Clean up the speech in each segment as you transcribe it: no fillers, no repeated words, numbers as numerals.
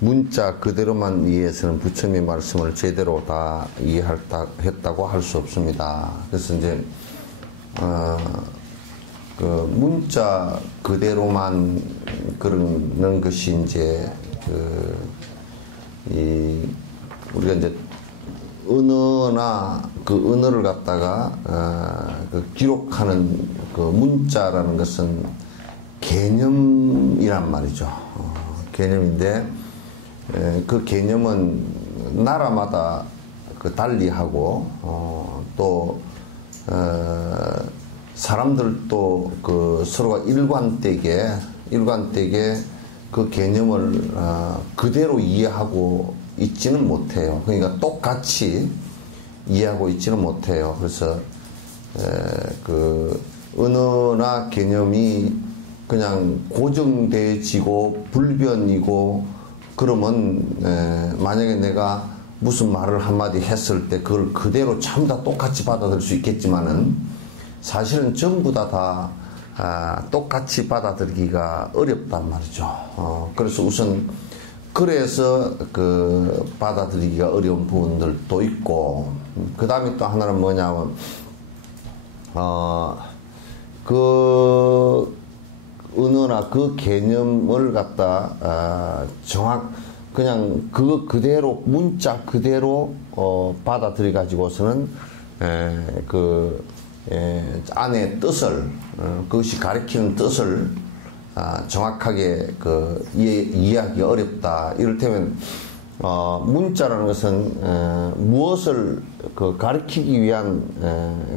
문자 그대로만 이해해서는 부처님의 말씀을 제대로 다 이해했다고 할 수 없습니다. 그래서 이제 그 문자 그대로만 그러는 것이 이제 우리가 이제 언어나 그 언어를 갖다가 그 기록하는 그 문자라는 것은 개념이란 말이죠. 개념인데 그 개념은 나라마다 그 달리하고 또 사람들도 그 서로가 일관되게 그 개념을 그대로 이해하고 있지는 못해요. 그러니까 똑같이 이해하고 있지는 못해요. 그래서 그 언어나 개념이 그냥 고정되어지고 불변이고 그러면 만약에 내가 무슨 말을 한마디 했을 때 그걸 그대로 전부 다 똑같이 받아들일 수 있겠지만은 사실은 전부 다 똑같이 받아들이기가 어렵단 말이죠. 그래서 우선 그래서 그 받아들이기가 어려운 부분들도 있고 그 다음에 또 하나는 뭐냐면 그 언어나 그 개념을 갖다 그냥 그대로 문자 그대로 받아들여 가지고서는 안의 뜻을 그것이 가리키는 뜻을 정확하게 이해하기가 어렵다. 이를테면 문자라는 것은 무엇을 가리키기 위한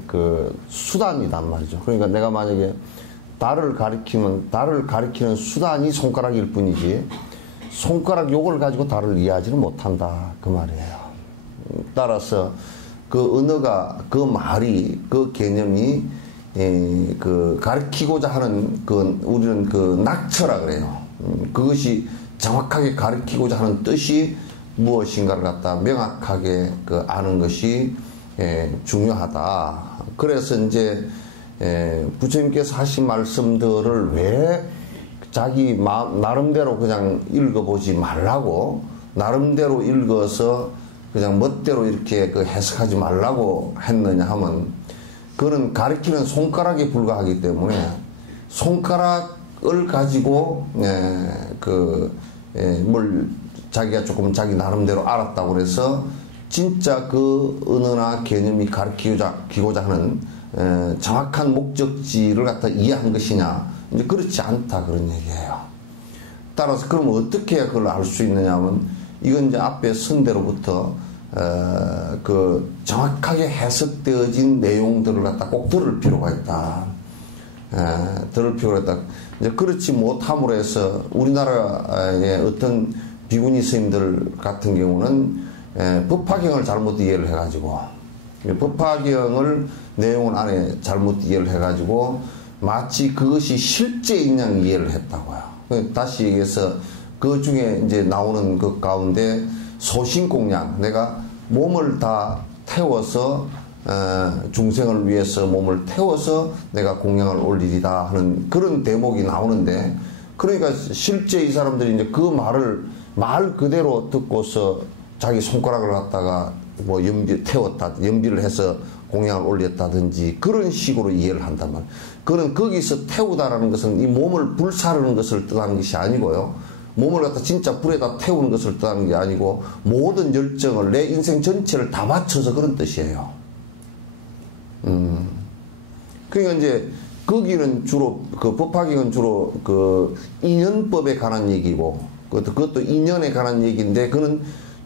그 수단이란 말이죠. 그러니까 내가 만약에 달을 가리키는 수단이 손가락일 뿐이지 손가락 요걸 가지고 달을 이해하지는 못한다 그 말이에요. 따라서 그 언어가 그 말이 그 개념이 그 가리키고자 하는 우리는 그 낙처라 그래요. 그것이 정확하게 가리키고자 하는 뜻이 무엇인가를 갖다 명확하게 아는 것이 중요하다. 그래서 이제 부처님께서 하신 말씀들을 왜 자기 나름대로 그냥 읽어보지 말라고 나름대로 읽어서 그냥 멋대로 이렇게 해석하지 말라고 했느냐 하면 그거는 가리키는 손가락에 불과하기 때문에 손가락을 가지고 뭘 자기가 조금 자기 나름대로 알았다고 그래서 진짜 그 언어나 개념이 가리키고자 하는 정확한 목적지를 갖다 이해한 것이냐 이제 그렇지 않다 그런 얘기예요. 따라서 그럼 어떻게 그걸 알 수 있느냐면 이건 이제 앞에 선대로부터 그 정확하게 해석되어진 내용들을 갖다 꼭 들을 필요가 있다. 들을 필요가 있다. 이제 그렇지 못함으로 해서 우리나라의 어떤 비구니 스님들 같은 경우는 법화경을 잘못 이해를 해가지고 법화경을 내용을 안에 잘못 이해를 해가지고 마치 그것이 실제인 양 이해를 했다고요. 다시 얘기해서 그 중에 이제 나오는 그 가운데 소신공양 내가 몸을 다 태워서 중생을 위해서 몸을 태워서 내가 공양을 올리리다 하는 그런 대목이 나오는데 그러니까 실제 이 사람들이 이제 그 말 그대로 듣고서 자기 손가락을 갖다가 뭐 연비를 해서 공양을 올렸다든지 그런 식으로 이해를 한단 말이에요. 그는 거기서 태우다라는 것은 이 몸을 불사르는 것을 뜻하는 것이 아니고요. 몸을 갖다 진짜 불에다 태우는 것을 뜻하는 게 아니고 모든 열정을 내 인생 전체를 다 바쳐서 그런 뜻이에요. 그러니까 이제 거기는 주로 그 법화경은 주로 그 인연법에 관한 얘기고 그것도 인연에 관한 얘기인데 그는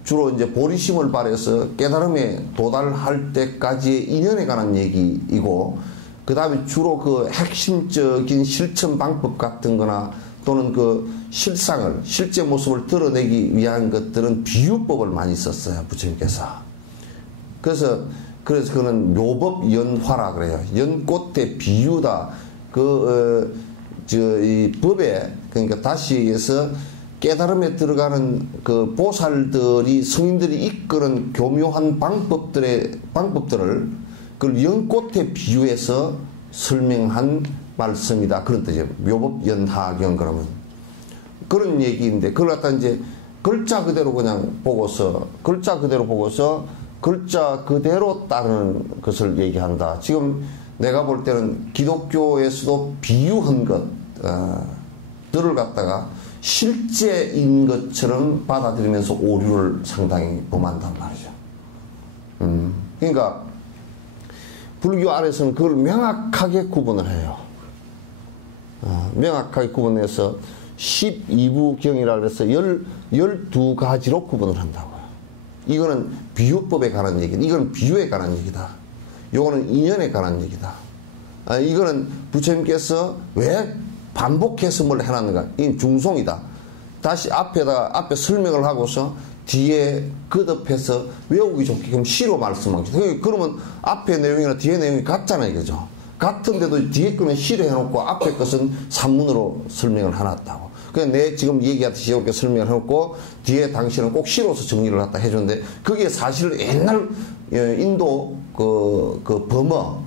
주로 이제 보리심을 발해서 깨달음에 도달할 때까지의 인연에 관한 얘기이고 그 다음에 주로 그 핵심적인 실천 방법 같은 거나 또는 그 실제 모습을 드러내기 위한 것들은 비유법을 많이 썼어요, 부처님께서. 그래서 그는 묘법연화라 그래요. 연꽃의 비유다. 이 법에, 그러니까 다시 얘기해서 깨달음에 들어가는 그 보살들이, 성인들이 이끄는 교묘한 방법들을 그걸 연꽃에 비유해서 설명한 말씀이다. 그런 뜻이에요. 묘법연화경 그러면. 그런 얘기인데, 그걸 갖다 이제 글자 그대로 그냥 보고서 글자 그대로 따르는 것을 얘기한다. 지금 내가 볼 때는 기독교에서도 비유한 것들을 갖다가 실제인 것처럼 받아들이면서 오류를 상당히 범한단 말이죠. 그러니까 불교 안에서는 그걸 명확하게 구분을 해요. 명확하게 구분해서 12부경이라고 해서 12가지로 구분을 한다고요. 이거는 비유법에 관한 얘기다. 이거는 비유에 관한 얘기다. 요거는 인연에 관한 얘기다. 이거는 부처님께서 왜 반복해서 뭘 해놨는가? 이 중송이다. 다시 앞에 설명을 하고서 뒤에 거듭해서 외우기 좋게끔 시로 말씀하죠. 그러면 앞에 내용이나 뒤에 내용이 같잖아요. 그죠? 같은데도 뒤에 거는 시로 해놓고 앞에 것은 산문으로 설명을 해놨다고. 그냥 내 지금 얘기하듯이 이렇게 설명을 해놓고 뒤에 당신은 꼭 시로서 정리를 갖다 해줬는데 그게 사실 옛날 인도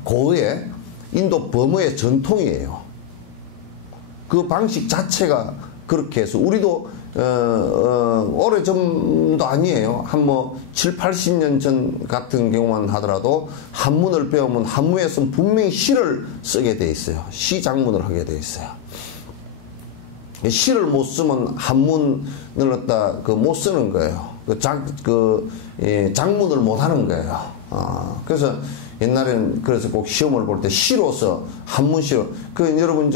고의 인도 버머의 전통이에요. 그 방식 자체가 그렇게 해서 우리도 오래전도 아니에요. 한 7, 80년 전 같은 경우만 하더라도 한문을 배우면 한문에서 분명히 시를 쓰게 돼 있어요. 시 작문을 하게 돼 있어요. 시를 못 쓰면 한문을 갖다 못 쓰는 거예요. 작문을 못 하는 거예요. 그래서 옛날에는 그래서 꼭 시험을 볼 때 시로서 한문시로 여러분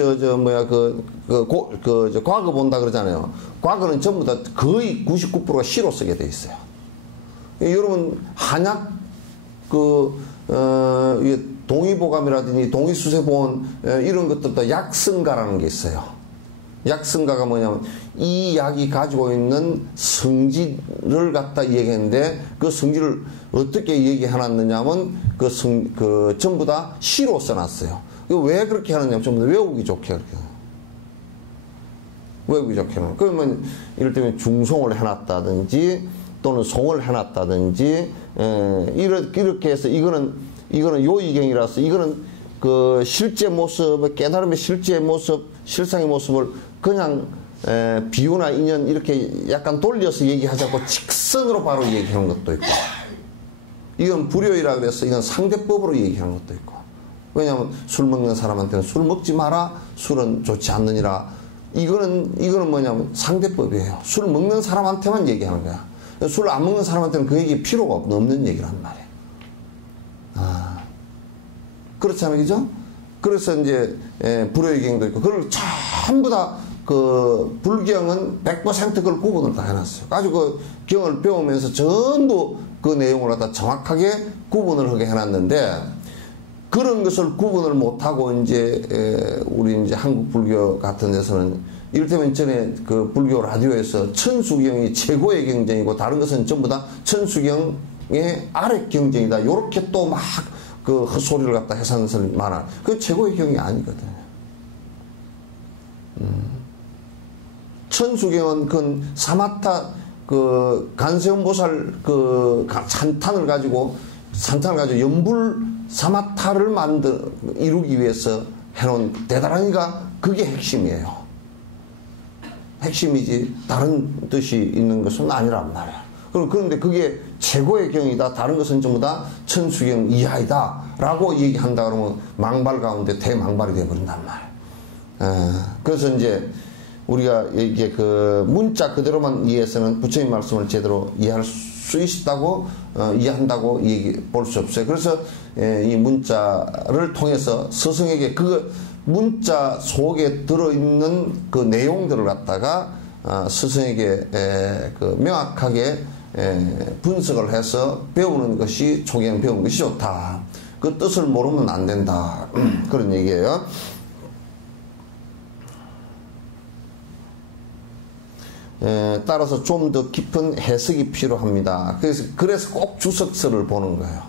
과거 본다 그러잖아요. 과거는 전부 다 거의 99%가 시로 쓰게 돼 있어요. 여러분 한약 동의보감이라든지 동의수세본 이런 것들도 약성가라는 게 있어요. 약성가가 뭐냐면 이 약이 가지고 있는 성질을 갖다 얘기했는데 그 성질을 어떻게 얘기해놨느냐면 전부 다 시로 써놨어요. 왜 그렇게 하느냐면 전부 다 외우기 좋게 그렇게. 외우기 좋게. 그러면 이를테면 중송을 해놨다든지 또는 송을 해놨다든지 이렇게 해서 이거는 요의경이라서 이거는 그 실제 모습, 깨달음의 실제 모습, 실상의 모습을 그냥 비유나 인연 이렇게 약간 돌려서 얘기하자고 직선으로 바로 얘기하는 것도 있고, 이건 불효이라 그래서 이건 상대법으로 얘기하는 것도 있고. 왜냐하면 술 먹는 사람한테는 술 먹지 마라, 술은 좋지 않느니라. 이거는 뭐냐면 상대법이에요. 술 먹는 사람한테만 얘기하는 거야. 술 안 먹는 사람한테는 그 얘기 필요가 없는 얘기란 말이에요. 그렇잖아요, 그죠? 그래서 이제 불효의 경도 있고, 그걸 전부 다 불경은 100% 그걸 구분을 다 해놨어요. 아주 그 경을 배우면서 전부 그 내용을 갖다 정확하게 구분을 하게 해놨는데, 그런 것을 구분을 못하고 우리 한국 불교 같은 데서는 이를테면 전에 그 불교 라디오에서 천수경이 최고의 경전이고 다른 것은 전부 다 천수경의 아래 경전이다. 요렇게 또 막 그 헛소리를 갖다 해사는 사람이 많아. 그 최고의 경이 아니거든요. 천수경은 그 사마타 간세음보살 산탄을 가지고 연불 사마타를 이루기 위해서 해놓은 대단하니까 그게 핵심이에요. 핵심이지 다른 뜻이 있는 것은 아니란 말이야. 그런데 그게 최고의 경이다. 다른 것은 전부 다 천수경 이하이다. 라고 얘기한다 그러면 망발 가운데 대망발이 되어버린단 말이야. 그래서 우리가 이게 문자 그대로만 이해해서는 부처님 말씀을 제대로 이해할 수 있다고, 이해한다고 볼 수 없어요. 그래서 이 문자를 통해서 스승에게 문자 속에 들어있는 그 내용들을 갖다가 스승에게 명확하게 분석을 해서 배우는 것이 초기에는 배우는 것이 좋다. 그 뜻을 모르면 안 된다. 그런 얘기예요. 따라서 좀 더 깊은 해석이 필요합니다. 그래서 꼭 주석서를 보는 거예요.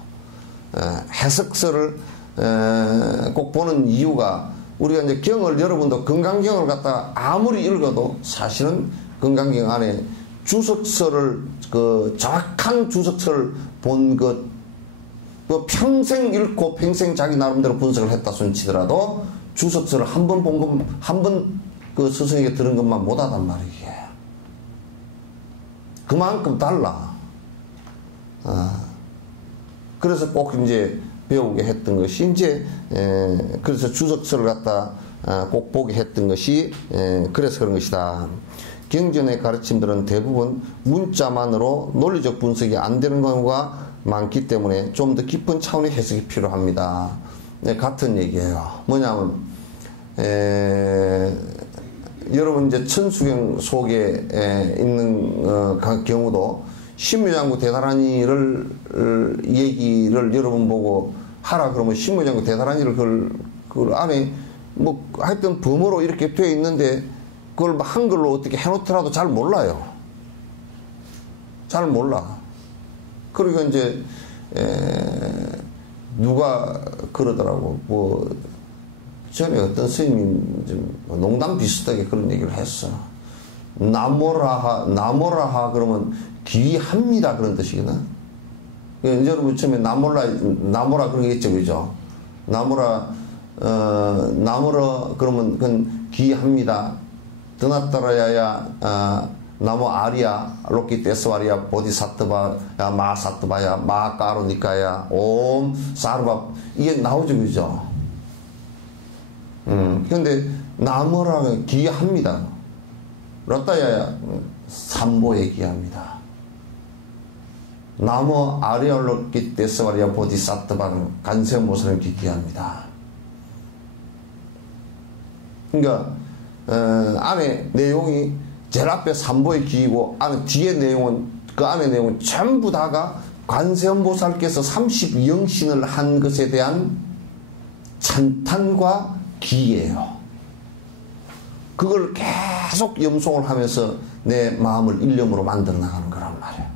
해석서를 꼭 보는 이유가, 우리가 경을 여러분도 건강경을 갖다가 아무리 읽어도 사실은 건강경 안에 주석서를 정확한 주석서를 본 것, 평생 읽고 평생 자기 나름대로 분석을 했다 손치더라도 주석서를 한 번 본 것, 한 번 그 스승에게 들은 것만 못하단 말이에요. 그만큼 달라. 그래서 꼭 이제 배우게 했던 것이 이제 그래서 주석서를 갖다 꼭 보게 했던 것이 그래서 그런 것이다. 경전의 가르침들은 대부분 문자만으로 논리적 분석이 안 되는 경우가 많기 때문에 좀 더 깊은 차원의 해석이 필요합니다. 네, 같은 얘기예요. 뭐냐면 여러분 이제 천수경 속에 있는 경우도 신묘장구 대단한이를 얘기를 여러분 보고 하라 그러면 신묘장구 대단한이를 그 안에 뭐 하여튼 범어로 이렇게 되어 있는데 그걸 한글로 어떻게 해놓더라도 잘 몰라요. 잘 몰라. 그러니까 이제 누가 그러더라고. 뭐 전에 어떤 스님이 좀 농담 비슷하게 그런 얘기를 했어. 나모라하 그러면 귀합니다 그런 뜻이거든. 여러분 처음에 나모라 그러겠죠, 그죠? 나모라 그러면 그건 귀합니다. 드나따라야야 나모 아리야 로키 테스와리야 보디사트바야 마사트바야 마까로니까야 옴 사르바 이게 나오죠, 그죠? 근데 나무라면 귀합니다. 로따야야 삼보에 귀합니다. 나무 아리얼로키 테스와리야 보디사트바는 간세모스는 귀합니다. 그러니까 안에 내용이 제일 앞에 삼보의 기이고 안에 뒤에 내용은 그 안에 내용은 전부 다가 관세음보살께서 32영신을 한 것에 대한 찬탄과 기예요. 그걸 계속 염송을 하면서 내 마음을 일념으로 만들어 나가는 거란 말이에요.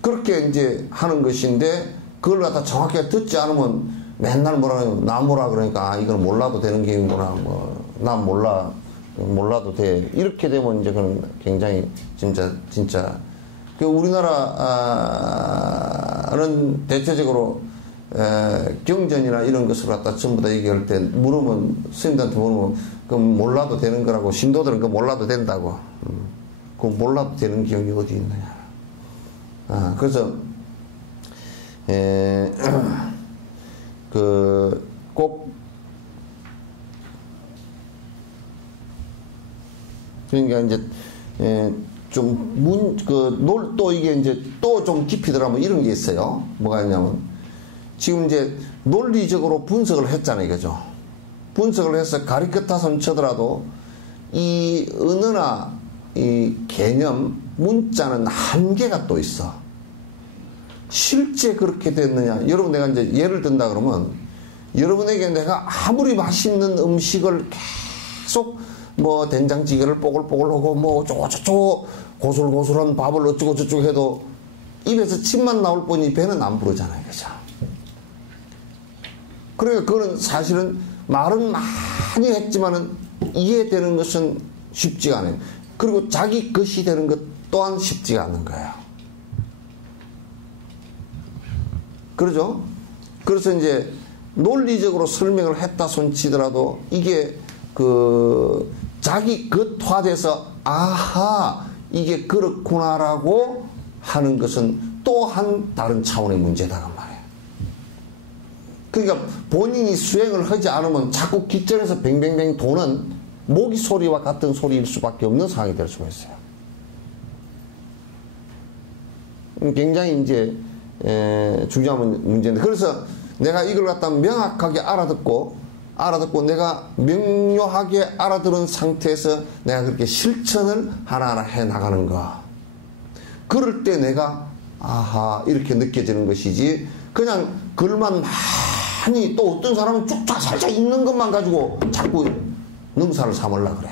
그렇게 이제 하는 것인데 그걸 갖다 정확하게 듣지 않으면 맨날 나무라 그러니까 이건 몰라도 되는 게임이구나. 뭐 난 몰라도 돼. 이렇게 되면 이제 그건 굉장히 진짜 우리나라는 대체적으로 경전이나 이런 것을 갖다 전부 다 얘기할 때 물으면 스님들한테 물으면 그건 몰라도 되는 거라고. 신도들은 그거 몰라도 된다고. 그 몰라도 되는 기억이 어디 있느냐. 그래서 꼭 그러니까 이제 또 이게 이제 또 좀 깊이 들어가면 이런 게 있어요. 뭐가 있냐면 지금 이제 논리적으로 분석을 했잖아요, 그죠? 분석을 해서 가리켰다선 쳐더라도 이 언어나 이 개념 문자는 한계가 또 있어. 실제 그렇게 됐느냐? 여러분 내가 이제 예를 든다 그러면 여러분에게 내가 아무리 맛있는 음식을 계속 뭐 된장찌개를 뽀글뽀글하고 뭐 어쩌고저쩌고 고슬고슬한 밥을 어쩌고저쩌고 해도 입에서 침만 나올 뿐이 배는 안 부르잖아요, 그죠? 그러니까 그거는 사실은 말은 많이 했지만은 이해되는 것은 쉽지가 않아요. 그리고 자기 것이 되는 것 또한 쉽지가 않은 거예요. 그러죠? 그래서 이제 논리적으로 설명을 했다 손치더라도 이게 자기 겉화돼서 아하 이게 그렇구나라고 하는 것은 또한 다른 차원의 문제다란 말이에요. 그러니까 본인이 수행을 하지 않으면 자꾸 깃전에서 뱅뱅뱅 도는 모기 소리와 같은 소리일 수밖에 없는 상황이 될 수가 있어요. 굉장히 이제 중요한 문제인데, 그래서 내가 이걸 갖다 명확하게 알아듣고 내가 명료하게 알아들은 상태에서 내가 그렇게 실천을 하나하나 해 나가는 거. 그럴 때 내가 아하 이렇게 느껴지는 것이지, 그냥 글만 많이 또 어떤 사람은 쭉쫙 살짝 읽는 것만 가지고 자꾸 능사를 삼으려고 그래.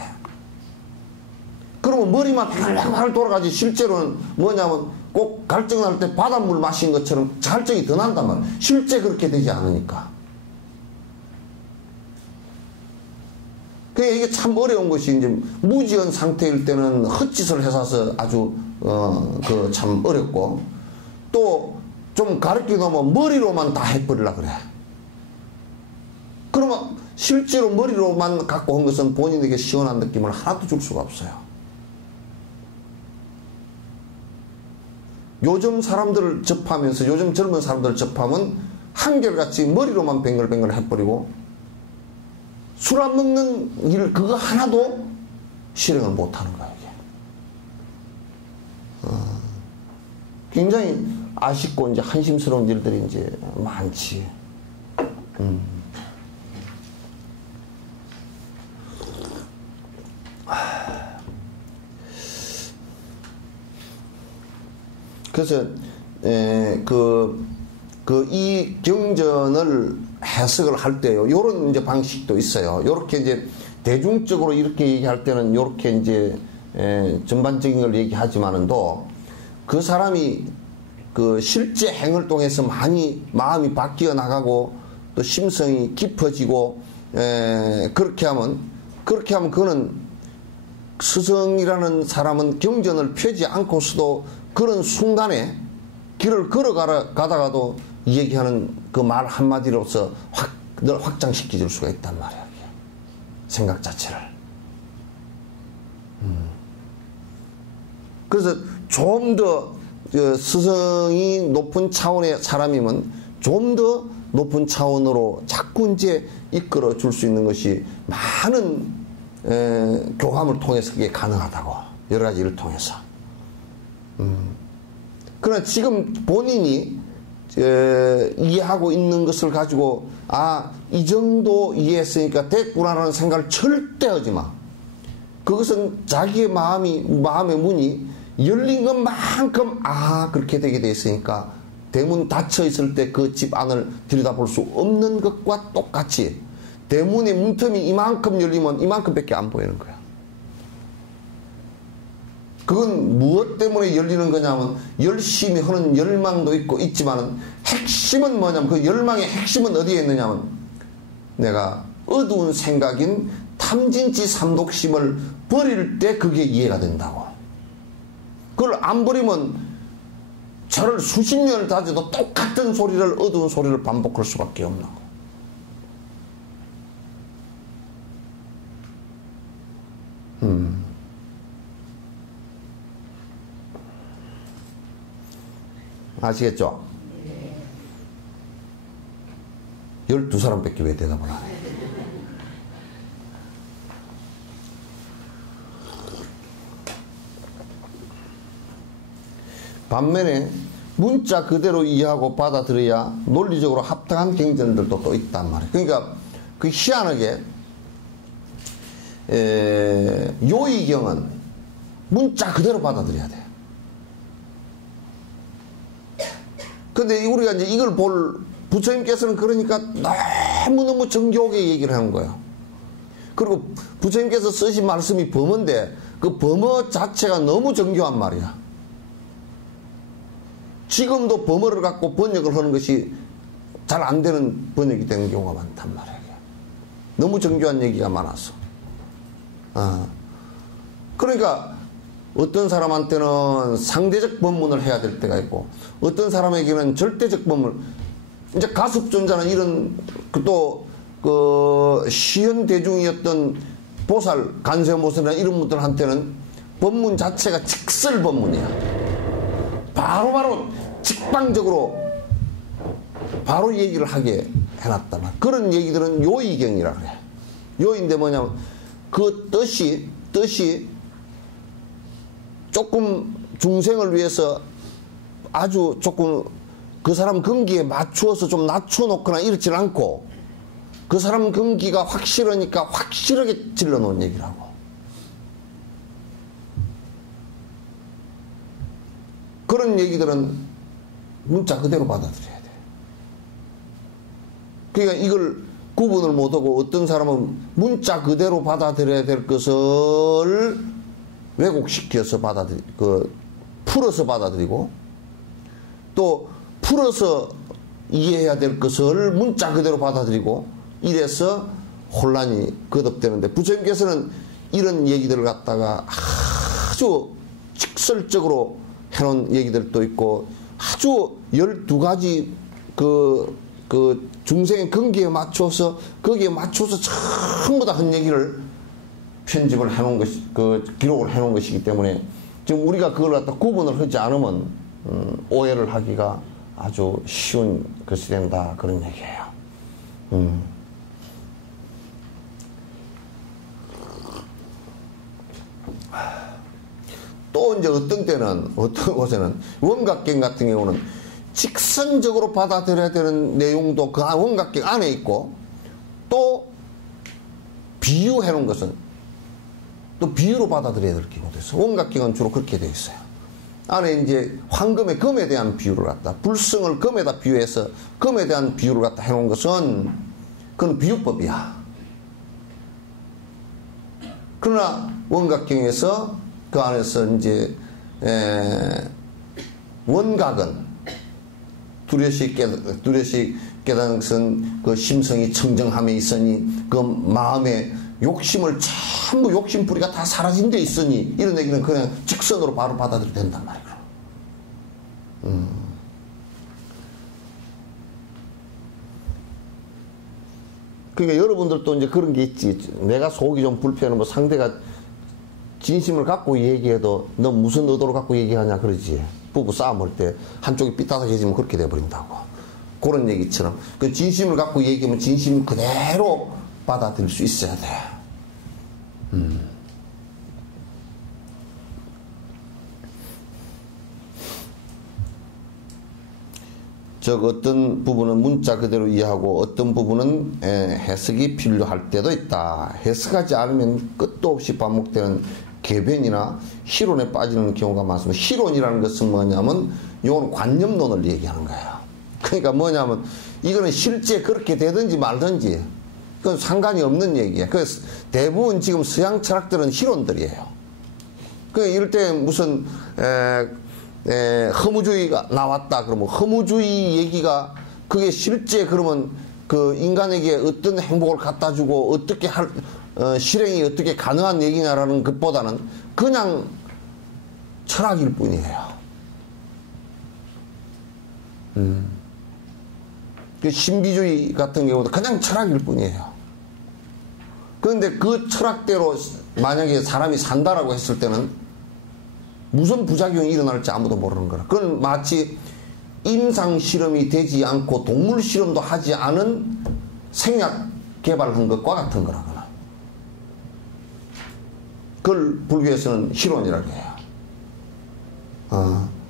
그러면 머리만 뱅글뱅글 돌아가지 실제로는 뭐냐면 꼭 갈증날 때 바닷물 마신 것처럼 갈증이 더 난단 말이야. 실제 그렇게 되지 않으니까. 그러니까 이게 참 어려운 것이, 이제 무지한 상태일 때는 헛짓을 해서 아주 참 어렵고, 또 좀 가르쳐 놓으면 머리로만 다 해버리려고 그래. 그러면 실제로 머리로만 갖고 온 것은 본인에게 시원한 느낌을 하나도 줄 수가 없어요. 요즘 사람들을 접하면서, 요즘 젊은 사람들을 접하면 한결같이 머리로만 뱅글뱅글 해버리고 술 안 먹는 일 그거 하나도 실행을 못하는 거예요. 이게. 굉장히 아쉽고 이제 한심스러운 일들이 이제 많지. 그래서 이 경전을 해석을 할 때요, 요런 이제 방식도 있어요. 요렇게 이제 대중적으로 이렇게 얘기할 때는 요렇게 이제 전반적인 걸 얘기하지만은도 그 사람이 그 실제 행을 통해서 많이 마음이 바뀌어 나가고 또 심성이 깊어지고 그렇게 하면 그거는 스승이라는 사람은 경전을 펴지 않고서도 그런 순간에 길을 걸어가다가도 얘기하는 그 말 한마디로서 늘 확장시켜 줄 수가 있단 말이야. 생각 자체를. 그래서 좀 더 스승이 높은 차원의 사람이면 좀 더 높은 차원으로 자꾸 이제 이끌어 줄 수 있는 것이 많은 교감을 통해서 그게 가능하다고. 여러 가지 일을 통해서. 그러나 지금 본인이 이해하고 있는 것을 가지고 이 정도 이해했으니까 됐구나라는 생각을 절대 하지 마. 그것은 자기의 마음의 문이 열린 것만큼 그렇게 되게 돼 있으니까 대문 닫혀 있을 때 그 집 안을 들여다볼 수 없는 것과 똑같이 대문의 문틈이 이만큼 열리면 이만큼밖에 안 보이는 거야. 그건 무엇 때문에 열리는 거냐면 열심히 하는 열망도 있지만은 핵심은 뭐냐면 그 열망의 핵심은 어디에 있느냐면 내가 어두운 생각인 탐진치 삼독심을 버릴 때 그게 이해가 된다고. 그걸 안 버리면 저를 수십 년을 다져도 똑같은 소리를 어두운 소리를 반복할 수밖에 없는 거. 아시겠죠? 12사람밖에 왜 대답을 안 해? 반면에 문자 그대로 이해하고 받아들여야 논리적으로 합당한 경전들도 또 있단 말이에요. 그러니까 그 희한하게 요의경은 문자 그대로 받아들여야 돼. 근데 우리가 이제 이걸 볼 부처님께서는 그러니까 너무너무 정교하게 얘기를 하는 거예요. 그리고 부처님께서 쓰신 말씀이 범어인데 그 범어 자체가 너무 정교한 말이야. 지금도 범어를 갖고 번역을 하는 것이 잘 안 되는 번역이 되는 경우가 많단 말이야. 너무 정교한 얘기가 많아서. 그러니까 어떤 사람한테는 상대적 법문을 해야 될 때가 있고 어떤 사람에게는 절대적 법문. 이제 가습존자는 이런 또 그 시현 대중이었던 보살, 간세모살이나 이런 분들한테는 법문 자체가 직설 법문이야. 바로바로 직방적으로 바로 얘기를 하게 해놨단 말이야. 그런 얘기들은 요의경이라 그래. 요인데 뭐냐면 그 뜻이 조금 중생을 위해서 아주 조금 그 사람 근기에 맞추어서 좀 낮춰놓거나 이렇지 않고 그 사람 근기가 확실하니까 확실하게 질러놓은 얘기라고. 그런 얘기들은 문자 그대로 받아들여야 돼. 그러니까 이걸 구분을 못하고 어떤 사람은 문자 그대로 받아들여야 될 것을 왜곡시켜서 풀어서 받아들이고 또 풀어서 이해해야 될 것을 문자 그대로 받아들이고 이래서 혼란이 거듭되는데 부처님께서는 이런 얘기들을 갖다가 아주 직설적으로 해놓은 얘기들도 있고 아주 12가지 그 그 중생의 근기에 맞춰서 거기에 맞춰서 전부 다 한 얘기를 편집을 해놓은 것이 그 기록을 해놓은 것이기 때문에 지금 우리가 그걸 갖다 구분을 하지 않으면 오해를 하기가 아주 쉬운 것이 된다 그런 얘기예요. 또 이제 어떤 때는 어떤 곳에는 원각경 같은 경우는 직선적으로 받아들여야 되는 내용도 그 원각경 안에 있고 또 비유해 놓은 것은 또 비유로 받아들여야 될 경우도 있어요. 원각경은 주로 그렇게 되어 있어요. 안에 이제 황금의 금에 대한 비유를 갖다 불성을 금에다 비유해서 금에 대한 비유를 갖다 해놓은 것은 그건 비유법이야. 그러나 원각경에서 그 안에서 이제 원각은 두려시 깨닫는 것은 그 심성이 청정함에 있으니 그 마음에 욕심을 전부 욕심뿌리가 다 사라진 데 있으니 이런 얘기는 그냥 직선으로 바로 받아들여도 된단 말이에요. 그러니까 여러분들도 이제 그런 게 있지. 내가 속이 좀 불편하면 뭐 상대가 진심을 갖고 얘기해도 너 무슨 의도로 갖고 얘기하냐 그러지. 부부 싸움할 때 한쪽이 삐딱해지면 그렇게 돼버린다고. 그런 얘기처럼 그 진심을 갖고 얘기하면 진심 그대로 받아들일 수 있어야 돼. 어떤 부분은 문자 그대로 이해하고 어떤 부분은 해석이 필요할 때도 있다. 해석하지 않으면 끝도 없이 반복되는 개변이나 희론에 빠지는 경우가 많습니다. 희론이라는 것은 뭐냐면 이건 관념론을 얘기하는 거예요. 그러니까 뭐냐면 이거는 실제 그렇게 되든지 말든지 그건 상관이 없는 얘기예요. 그래서 대부분 지금 서양 철학들은 희론들이에요. 그러니까 이럴 때 무슨 허무주의가 나왔다 그러면 허무주의 얘기가 그게 실제 그러면 그 인간에게 어떤 행복을 갖다 주고 어떻게 실행이 어떻게 가능한 얘기냐라는 것보다는 그냥 철학일 뿐이에요. 그 신비주의 같은 경우도 그냥 철학일 뿐이에요. 그런데 그 철학대로 만약에 사람이 산다라고 했을 때는 무슨 부작용이 일어날지 아무도 모르는 거라. 그건 마치 임상 실험이 되지 않고 동물 실험도 하지 않은 생약 개발한 것과 같은 거라거나. 그걸 불교에서는 희론이라고 해요.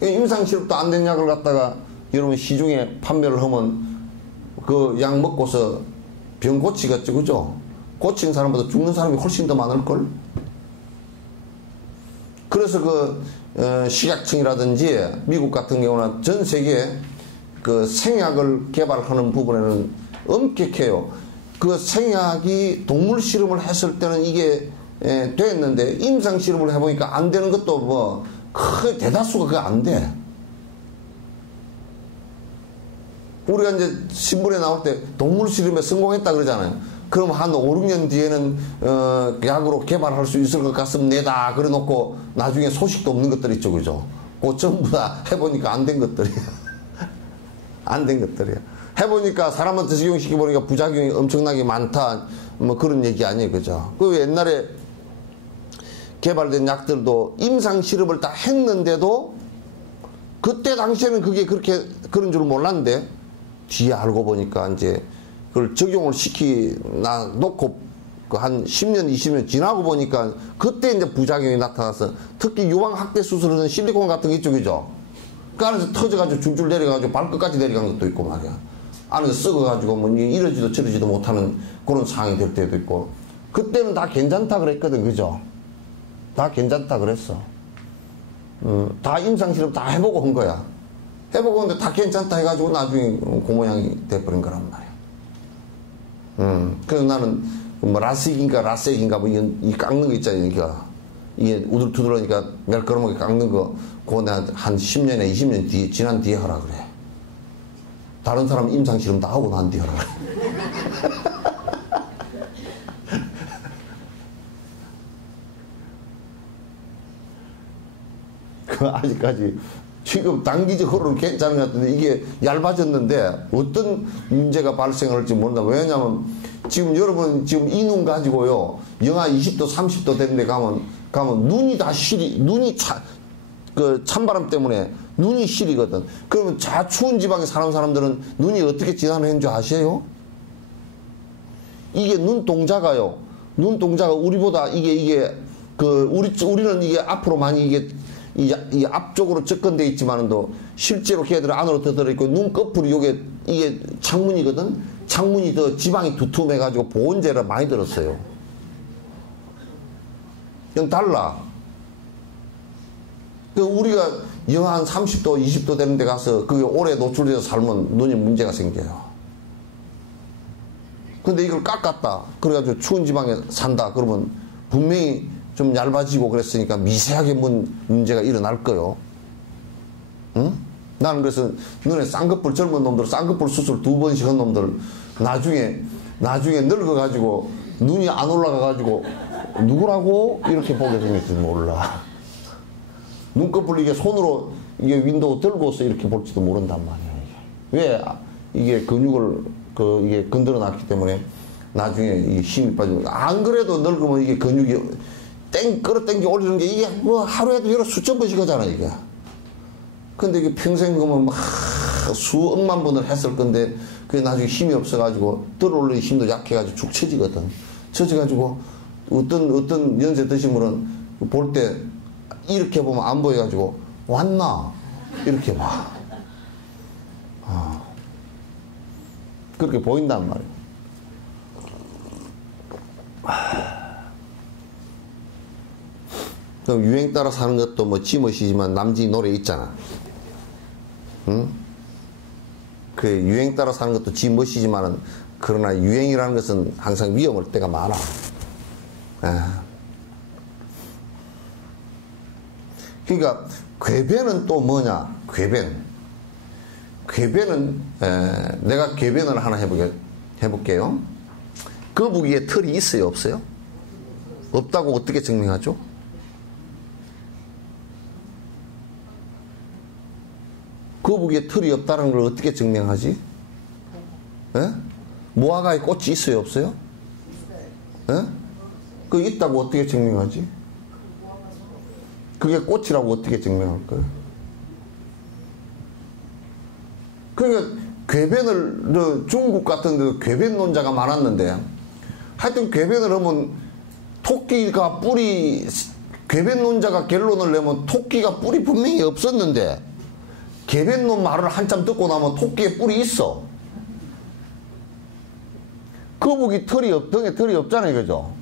임상 실험도 안 된 약을 갖다가 여러분 시중에 판매를 하면 그 약 먹고서 병 고치겠죠, 그죠? 고친 사람보다 죽는 사람이 훨씬 더 많을걸? 그래서 식약청이라든지 미국 같은 경우는 전 세계에 그 생약을 개발하는 부분에는 엄격해요. 그 생약이 동물 실험을 했을 때는 이게 됐는데 임상 실험을 해보니까 안 되는 것도 뭐 거의 대다수가 그게 안 돼. 우리가 이제 신문에 나올 때 동물 실험에 성공했다 그러잖아요. 그럼 한 5, 6년 뒤에는 약으로 개발할 수 있을 것 같습니다. 그래 놓고 나중에 소식도 없는 것들 있죠, 그죠? 그 전부 다 해보니까 안 된 것들이야. 안 된 것들이야. 해보니까 사람한테 적용시켜보니까 부작용이 엄청나게 많다. 뭐 그런 얘기 아니에요, 그죠? 그 옛날에 개발된 약들도 임상 실험을 다 했는데도 그때 당시에는 그게 그렇게 그런 줄 몰랐는데 뒤에 알고 보니까 이제 그걸 적용을 놓고 한 10년, 20년 지나고 보니까 그때 이제 부작용이 나타나서 특히 유방학대 수술은 실리콘 같은 게 있죠, 그죠? 그 안에서 터져가지고 줄줄 내려가지고 발끝까지 내려간 것도 있고 말이야. 안에서 썩어가지고 뭐 이러지도 저러지도 못하는 그런 상황이 될 때도 있고. 그때는 다 괜찮다 그랬거든, 그죠? 다 괜찮다 그랬어. 다 임상실험 다 해보고 한 거야. 해보고 근데 다 괜찮다 해가지고 나중에 그 모양이 돼버린 거란 말이야. 그래서 나는 뭐 라섹인가 뭐 이 깎는 거 있잖아요. 그러니까 이게 우둘투둘하니까 멜끄러하게 깎는 거 그거 내가 한 10년에 20년 뒤에 지난 뒤에 하라 그래. 다른 사람 임상실험 다 하고 난 뒤에 하라 그래. 그 아직까지 지금 단기적으로는 괜찮은 것 같은데 이게 얇아졌는데 어떤 문제가 발생할지 모른다. 왜냐하면 지금 여러분 지금 이 눈 가지고요 영하 20도 30도 되는데 가면 눈이 다 눈이 찬바람 때문에 눈이 시리거든. 그러면 추운 지방에 사는 사람들은 눈이 어떻게 진화하는 줄 아세요? 이게 눈동자가요. 눈동자가 우리보다 우리는 이게 앞으로 많이 이 앞쪽으로 접근되어 있지만도 실제로 걔들 안으로 더 들어있고 눈꺼풀이 이게 창문이거든. 창문이 더 지방이 두툼해가지고 보온재를 많이 들었어요. 이건 달라. 우리가 영하 한 30도, 20도 되는 데 가서 그게 오래 노출돼서 살면 눈이 문제가 생겨요. 근데 이걸 깎았다. 그래가지고 추운 지방에 산다. 그러면 분명히 좀 얇아지고 그랬으니까 미세하게 문제가 일어날 거요. 응? 나는 그래서 눈에 쌍꺼풀 젊은 놈들 쌍꺼풀 수술 2번씩 한 놈들 나중에 늙어가지고 눈이 안 올라가가지고 누구라고 이렇게 보게 생길지 몰라. 눈꺼풀 이게 손으로 이게 윈도우 들고서 이렇게 볼지도 모른단 말이야. 왜? 이게 근육을 이게 건드려 놨기 때문에 나중에 이 힘이 빠지고 안 그래도 늙으면 이게 근육이 끌어당겨 올리는 게 이게 뭐 하루에도 여러 수천 번씩 하잖아 이게. 근데 이게 평생 그러면 막 수억만 번을 했을 건데 그게 나중에 힘이 없어가지고 들어올리는 힘도 약해가지고 축 처지거든. 처져가지고 어떤 연세 드신 분은 볼 때 이렇게 보면 안 보여가지고 왔나 이렇게 봐. 그렇게 보인단 말이에요. 그럼 유행 따라 사는 것도 뭐 지멋이지만 남지 노래 있잖아. 응? 그 유행 따라 사는 것도 지멋이지만은 그러나 유행이라는 것은 항상 위험할 때가 많아. 그러니까 궤변은 또 뭐냐? 궤변은 내가 궤변을 하나 해볼게요. 거북이에 털이 있어요, 없어요? 없다고 어떻게 증명하죠? 거북이에 털이 없다는 걸 어떻게 증명하지? 예? 무화과에 꽃이 있어요, 없어요? 예? 그 있다고 어떻게 증명하지? 그게 꽃이라고 어떻게 증명할 거예요? 그러니까 궤변을 중국 같은 데도 궤변론자가 많았는데 하여튼 궤변을 하면 토끼가 궤변론자가 결론을 내면 토끼가 뿔이 분명히 없었는데 궤변론 말을 한참 듣고 나면 토끼에 뿔이 있어. 거북이 등에 털이 없잖아요, 그죠?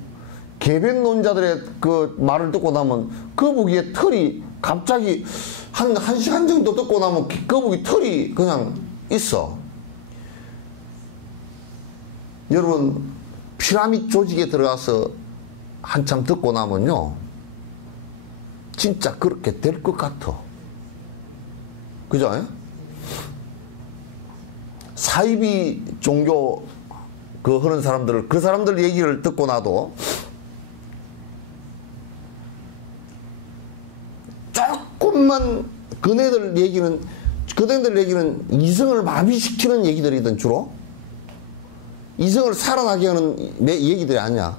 궤변론자들의 그 말을 듣고 나면 거북이의 털이 갑자기 한 시간 정도 듣고 나면 거북이 털이 그냥 있어. 여러분 피라미드 조직에 들어가서 한참 듣고 나면요 진짜 그렇게 될 것 같아. 그죠? 사이비 종교 하는 사람들 그 사람들 얘기를 듣고 나도 조금만 그네들 얘기는 이성을 마비시키는 얘기들이든 주로 이성을 살아나게 하는 얘기들이 아니야.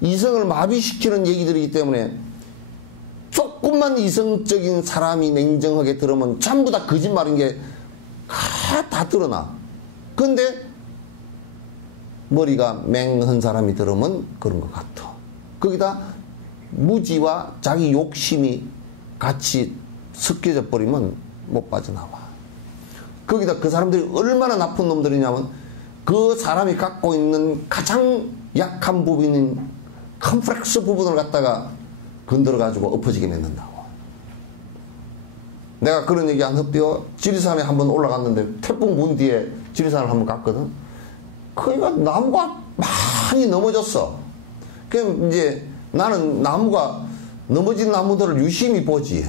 이성을 마비시키는 얘기들이기 때문에 조금만 이성적인 사람이 냉정하게 들으면 전부 다 거짓말인 게 다 드러나. 근데 머리가 맹한 사람이 들으면 그런 것 같아. 거기다 무지와 자기 욕심이 같이 섞여져 버리면 못 빠져나와. 거기다 그 사람들이 얼마나 나쁜 놈들이냐면 그 사람이 갖고 있는 가장 약한 부분인 컴플렉스 부분을 갖다가 건드려가지고 엎어지게 맺는다고. 내가 그런 얘기 안 흡비어 지리산에 한번 올라갔는데 태풍 문 뒤에 지리산을 한번 갔거든. 그러니까 나무가 많이 넘어졌어. 그럼 이제 나는 나무가 넘어진 나무들을 유심히 보지.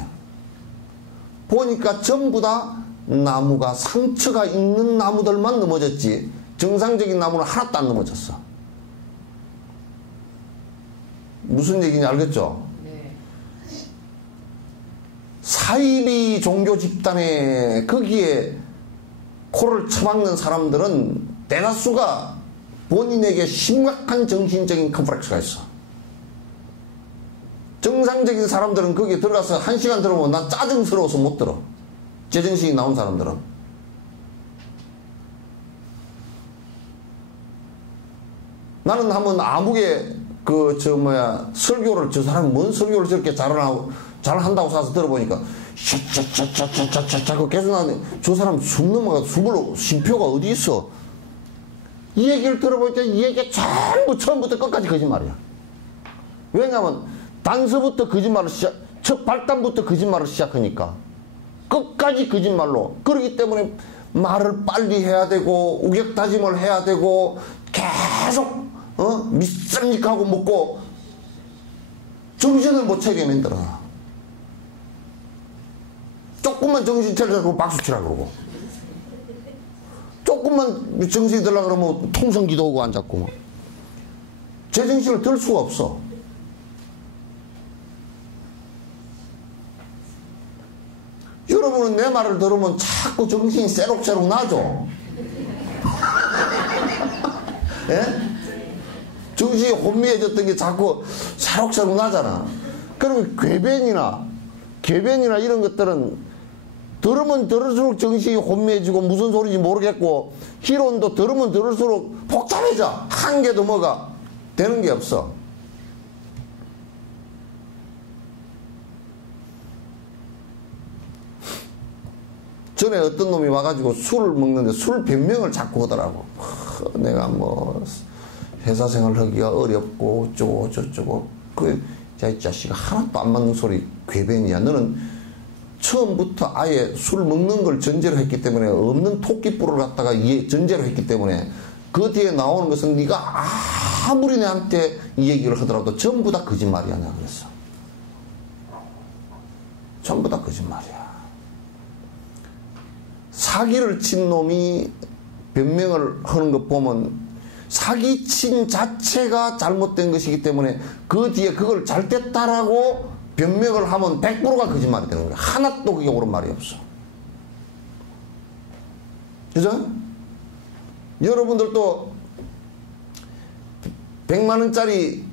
보니까 전부 다 나무가 상처가 있는 나무들만 넘어졌지 정상적인 나무는 하나도 안 넘어졌어. 무슨 얘기인지 알겠죠? 네. 사이비 종교 집단에 거기에 코를 쳐박는 사람들은 대다수가 본인에게 심각한 정신적인 컴플렉스가 있어. 정상적인 사람들은 거기에 들어가서 1시간 들어보면 나 짜증스러워서 못 들어. 제정신이 나온 사람들은. 나는 한번 아무개 설교를 저 사람이 뭔 설교를 저렇게 잘한다고 사서 들어보니까 샤차차차차차차 그 계속 나는데 저 사람 숨 넘어가 숨을 쉼표가 어디 있어? 이 얘기를 들어보니까 이 얘기 전부 처음부터 끝까지 거짓말이야. 왜냐하면 단서부터 거짓말을 첫 발단부터 거짓말을 시작하니까 끝까지 거짓말로. 그렇기 때문에 말을 빨리 해야 되고 우격다짐을 해야 되고 계속 밑상직하고 먹고 정신을 못 차리게 만들어. 조금만 정신 차리라고 박수 치라 그러고, 조금만 정신이 들라 그러면 통성기도 하고 앉았고, 뭐. 제정신을 들 수가 없어. 여러분은 내 말을 들으면 자꾸 정신이 새록새록 나죠? 예? 정신이 혼미해졌던 게 자꾸 새록새록 나잖아. 그러면 궤변이나 이런 것들은 들으면 들을수록 정신이 혼미해지고 무슨 소리인지 모르겠고, 희론도 들으면 들을수록 복잡해져. 한 개도 뭐가 되는 게 없어. 전에 어떤 놈이 와가지고 술을 먹는데 술 변명을 자꾸 하더라고. 내가 뭐 회사 생활 하기가 어렵고 어쩌고 저쩌고. 이 자식아, 하나도 안 맞는 소리 궤변이야. 너는 처음부터 아예 술 먹는 걸 전제로 했기 때문에, 없는 토끼뿔을 갖다가 전제로 했기 때문에 그 뒤에 나오는 것은 네가 아무리 내한테 이 얘기를 하더라도 전부 다 거짓말이야. 내가 그랬어. 전부 다 거짓말이야. 사기를 친 놈이 변명을 하는 것 보면 사기친 자체가 잘못된 것이기 때문에 그 뒤에 그걸 잘됐다라고 변명을 하면 100%가 거짓말이 되는 거야. 하나도 그게 옳은 말이 없어. 그죠? 여러분들도 100만원짜리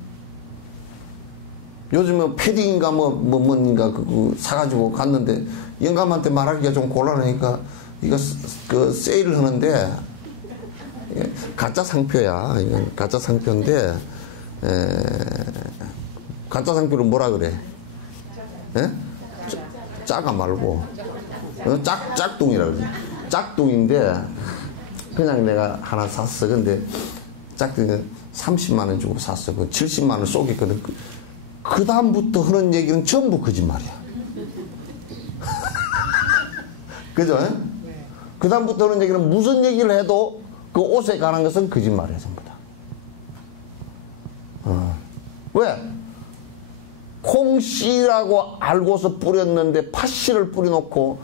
요즘은 패딩인가 뭔가 그거 사가지고 갔는데 영감한테 말하기가 좀 곤란하니까 이거 세일을 하는데 가짜 상표야. 이건 가짜 상표인데 가짜 상표를 뭐라 그래? 짜가 말고 짝둥이라 그러지. 짝둥인데 그냥 내가 하나 샀어. 근데 짝둥이는 30만원 주고 샀어. 그 70만원 쏘겠거든. 그 다음부터 하는 얘기는 전부 거짓말이야. 그죠? 그 다음부터 하는 얘기는 무슨 얘기를 해도 그 옷에 관한 것은 거짓말이야, 전부 다. 왜? 콩씨라고 알고서 뿌렸는데 팥씨를 뿌려놓고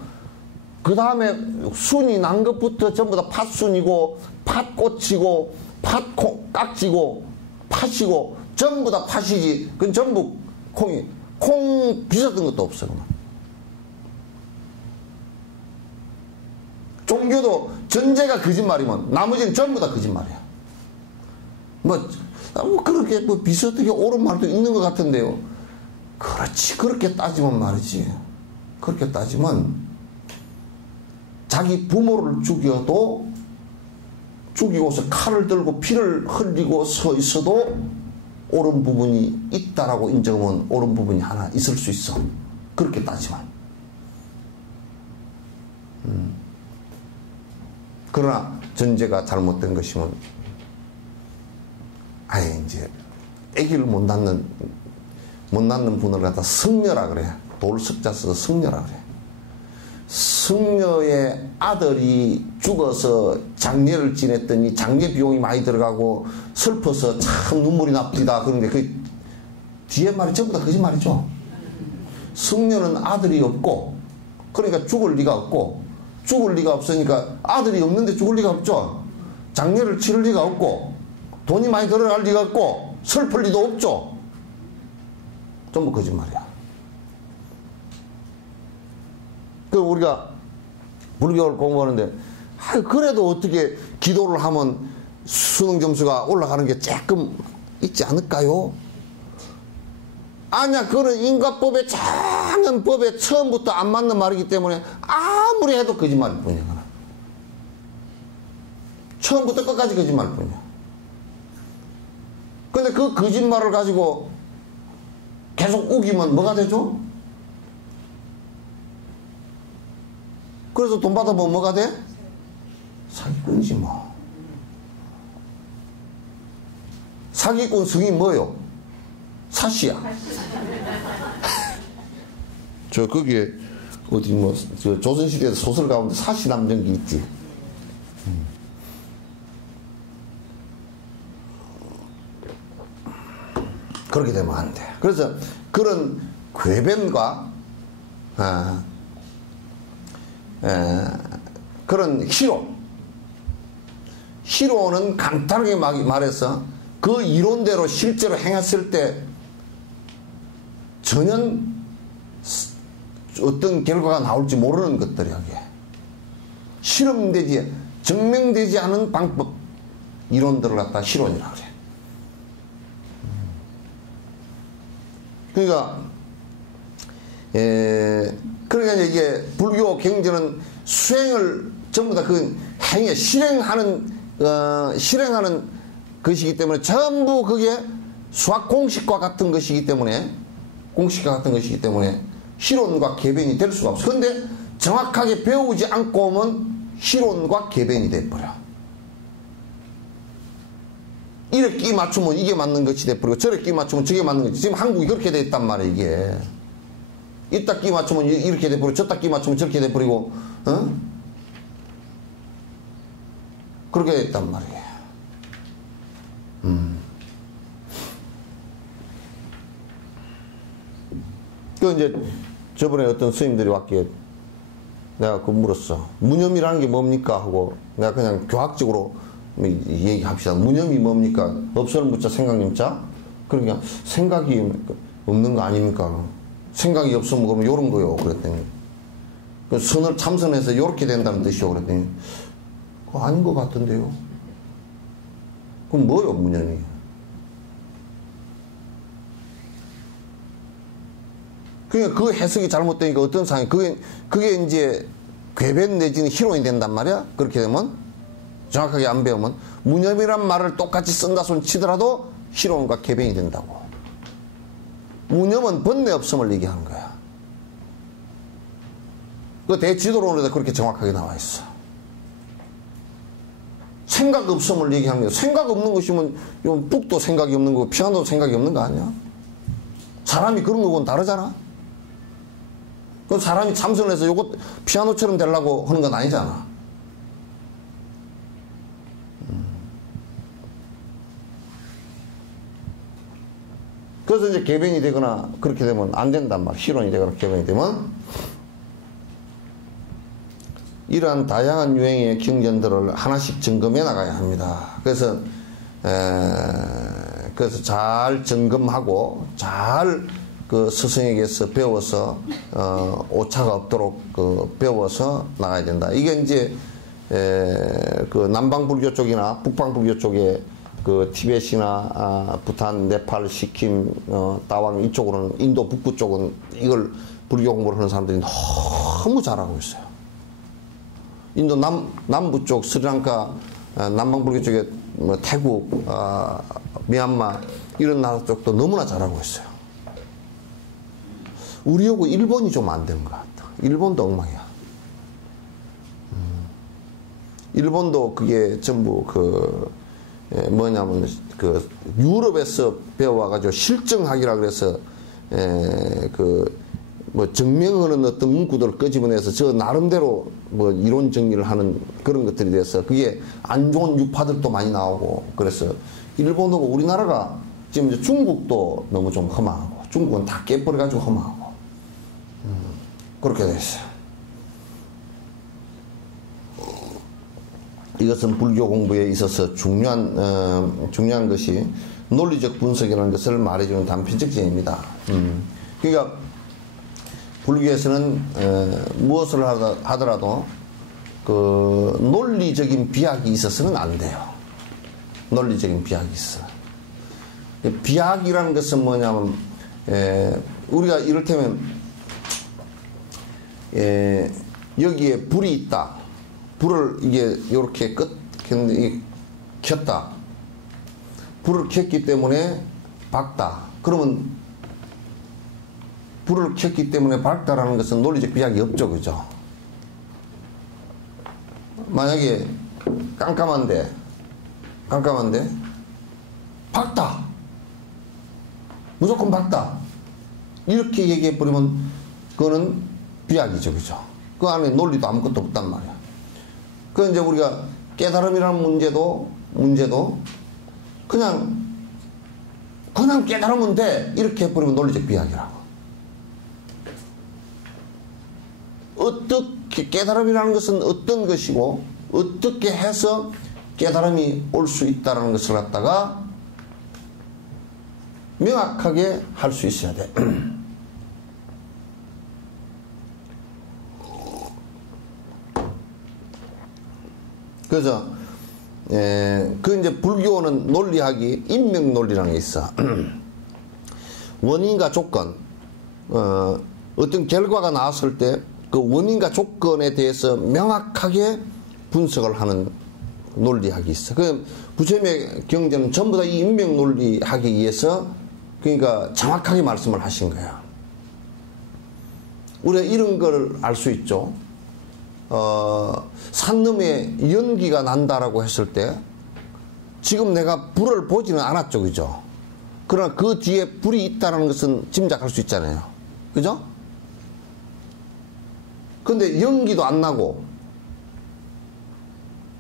그 다음에 순이 난 것부터 전부 다 팥순이고 팥꽃이고 팥깍지고 팥이고 전부 다 팥이지. 그건 전부 콩이. 콩 비슷한 것도 없어. 종교도 전제가 거짓말이면 나머지는 전부 다 거짓말이야. 그렇게 비슷하게 옳은 말도 있는 것 같은데요. 그렇지. 그렇게 따지면 말이지. 그렇게 따지면 자기 부모를 죽이고서 칼을 들고 피를 흘리고 서 있어도 옳은 부분이 있다라고 인정하면 옳은 부분이 하나 있을 수 있어. 그렇게 따지면. 그러나 전제가 잘못된 것이면 아예 이제 아기를 못 낳는 분을 갖다 성녀라 그래. 돌석자 써서 성녀라 그래. 성녀의 아들이 죽어서 장례를 지냈더니 장례 비용이 많이 들어가고 슬퍼서 참 눈물이 납디다. 그런데 그 뒤에 말이 전부 다 거짓말이죠. 성녀는 아들이 없고, 그러니까 죽을 리가 없고, 죽을 리가 없으니까 아들이 없는데 죽을 리가 없죠. 장례를 치를 리가 없고, 돈이 많이 들어갈 리가 없고, 슬플 리도 없죠. 전부 거짓말이야. 그 우리가 불교를 공부하는데 그래도 어떻게 기도를 하면 수능 점수가 올라가는 게 조금 있지 않을까요? 아니야, 그거는 인과법의 작은 법에 처음부터 안 맞는 말이기 때문에 아무리 해도 거짓말일 뿐이야. 처음부터 끝까지 거짓말일 뿐이야. 근데 그 거짓말을 가지고 계속 우기면 뭐가 되죠? 그래서 돈 받아보면 뭐가 돼? 사기꾼이지 뭐. 사기꾼 성이 뭐요? 사시야. 저 거기에 어디 뭐 저 조선시대에 소설 가운데 사시남정기 있지. 그렇게 되면 안 돼. 그래서 그런 궤변과 그런 희로는 간단하게 말해서 그 이론대로 실제로 행했을 때 전혀 어떤 결과가 나올지 모르는 것들이야. 실험되지 증명되지 않은 방법 이론들을 갖다 희론이라고 그래. 그러니까 이게 불교 경전은 수행을 전부 다 그 행에 실행하는 것이기 때문에 전부 그게 수학 공식과 같은 것이기 때문에 실론과 개변이 될 수가 없어. 그런데 정확하게 배우지 않고 오면 실론과 개변이 돼버려. 이래 끼 맞추면 이게 맞는 것이 돼버리고 저래 끼 맞추면 저게 맞는 것이. 지금 한국이 그렇게 돼 있단 말이야. 이게 이따 끼 맞추면 이렇게 돼버리고 저따 끼 맞추면 저렇게 돼버리고 그렇게 돼 있단 말이야. 그 이제 저번에 어떤 스님들이 왔기에 내가 그 물었어. 무념이라는 게 뭡니까? 하고 내가 그냥 교학적으로 얘기합시다. 무념이 뭡니까? 없어는 묻자 생각님자? 그러니까 생각이 없는 거 아닙니까? 생각이 없으면 그러면 요런 거요. 그랬더니 그 선을 참선해서 요렇게 된다는 뜻이요. 그랬더니 그거 아닌 것 같던데요. 그럼 뭐요? 무념이? 그러니까 그 해석이 잘못되니까 어떤 상황이 그게 이제 궤변 내지는 희론이 된단 말이야. 그렇게 되면 정확하게 안 배우면 무념이란 말을 똑같이 쓴다 손 치더라도 희론과 궤변이 된다고. 무념은 번뇌 없음을 얘기하는 거야. 그 대지도론에도 그렇게 정확하게 나와 있어. 생각 없음을 얘기하는 거야. 생각 없는 것이면 북도 생각이 없는 거고 피아노도 생각이 없는 거 아니야? 사람이 그런 거고는 다르잖아. 그 사람이 참선을 해서 요거 피아노처럼 되려고 하는 건 아니잖아. 그래서 이제 개변이 되거나 그렇게 되면 안 된단 말이야. 희론이 되거나 개변이 되면 이러한 다양한 유행의 경전들을 하나씩 점검해 나가야 합니다. 그래서 잘 점검하고 잘 그 스승에게서 배워서 오차가 없도록 배워서 나가야 된다. 이게 이제 그 남방 불교 쪽이나 북방 불교 쪽에 그 티벳이나 부탄, 네팔, 시킴, 다왕 이쪽으로는 인도 북부 쪽은 이걸 불교 공부를 하는 사람들이 너무 잘하고 있어요. 인도 남부 쪽 스리랑카 남방 불교 쪽에 뭐 태국, 미얀마 이런 나라 쪽도 너무나 잘하고 있어요. 우리하고 일본이 좀 안 된 것 같아. 일본도 엉망이야. 일본도 그게 전부 뭐냐면 유럽에서 배워와가지고 실정학이라 그래서 뭐 증명하는 어떤 문구들을 끄집어내서 저 나름대로 뭐 이론 정리를 하는 그런 것들이 돼서 그게 안 좋은 유파들도 많이 나오고 그래서 일본하고 우리나라가 지금 이제 중국도 너무 좀 험하고 중국은 다 깨버려가지고 험하고 그렇게 됐어요. 이것은 불교 공부에 있어서 중요한 것이 논리적 분석이라는 것을 말해주는 단편적 제입니다. 그러니까 불교에서는 무엇을 하더라도 그 논리적인 비약이 있어서는 안 돼요. 논리적인 비약이 있어. 비약이라는 것은 뭐냐면 우리가 이를테면 여기에 불이 있다. 불을 이게 이렇게 켰다. 불을 켰기 때문에 밝다. 그러면 불을 켰기 때문에 밝다라는 것은 논리적 비약이 없죠, 그죠? 만약에 깜깜한데 밝다. 무조건 밝다. 이렇게 얘기해 버리면 그거는 비약이죠, 그죠? 그 안에 논리도 아무것도 없단 말이야. 그 이제 우리가 깨달음이라는 문제도 그냥 깨달으면 돼. 이렇게 해버리면 논리적 비약이라고. 어떻게 깨달음이라는 것은 어떤 것이고 어떻게 해서 깨달음이 올 수 있다는 것을 갖다가 명확하게 할 수 있어야 돼. 그래서 그 이제 불교는 논리학이 인명 논리라는 게 있어. 원인과 조건, 어떤 결과가 나왔을 때 그 원인과 조건에 대해서 명확하게 분석을 하는 논리학이 있어. 그 부처님의 경전은 전부 다 이 인명 논리학에 의해서 그러니까 정확하게 말씀을 하신 거야. 우리가 이런 걸 알 수 있죠. 산넘에 연기가 난다라고 했을 때 지금 내가 불을 보지는 않았죠, 그죠? 그러나 그 뒤에 불이 있다는 것은 짐작할 수 있잖아요, 그죠? 근데 연기도 안 나고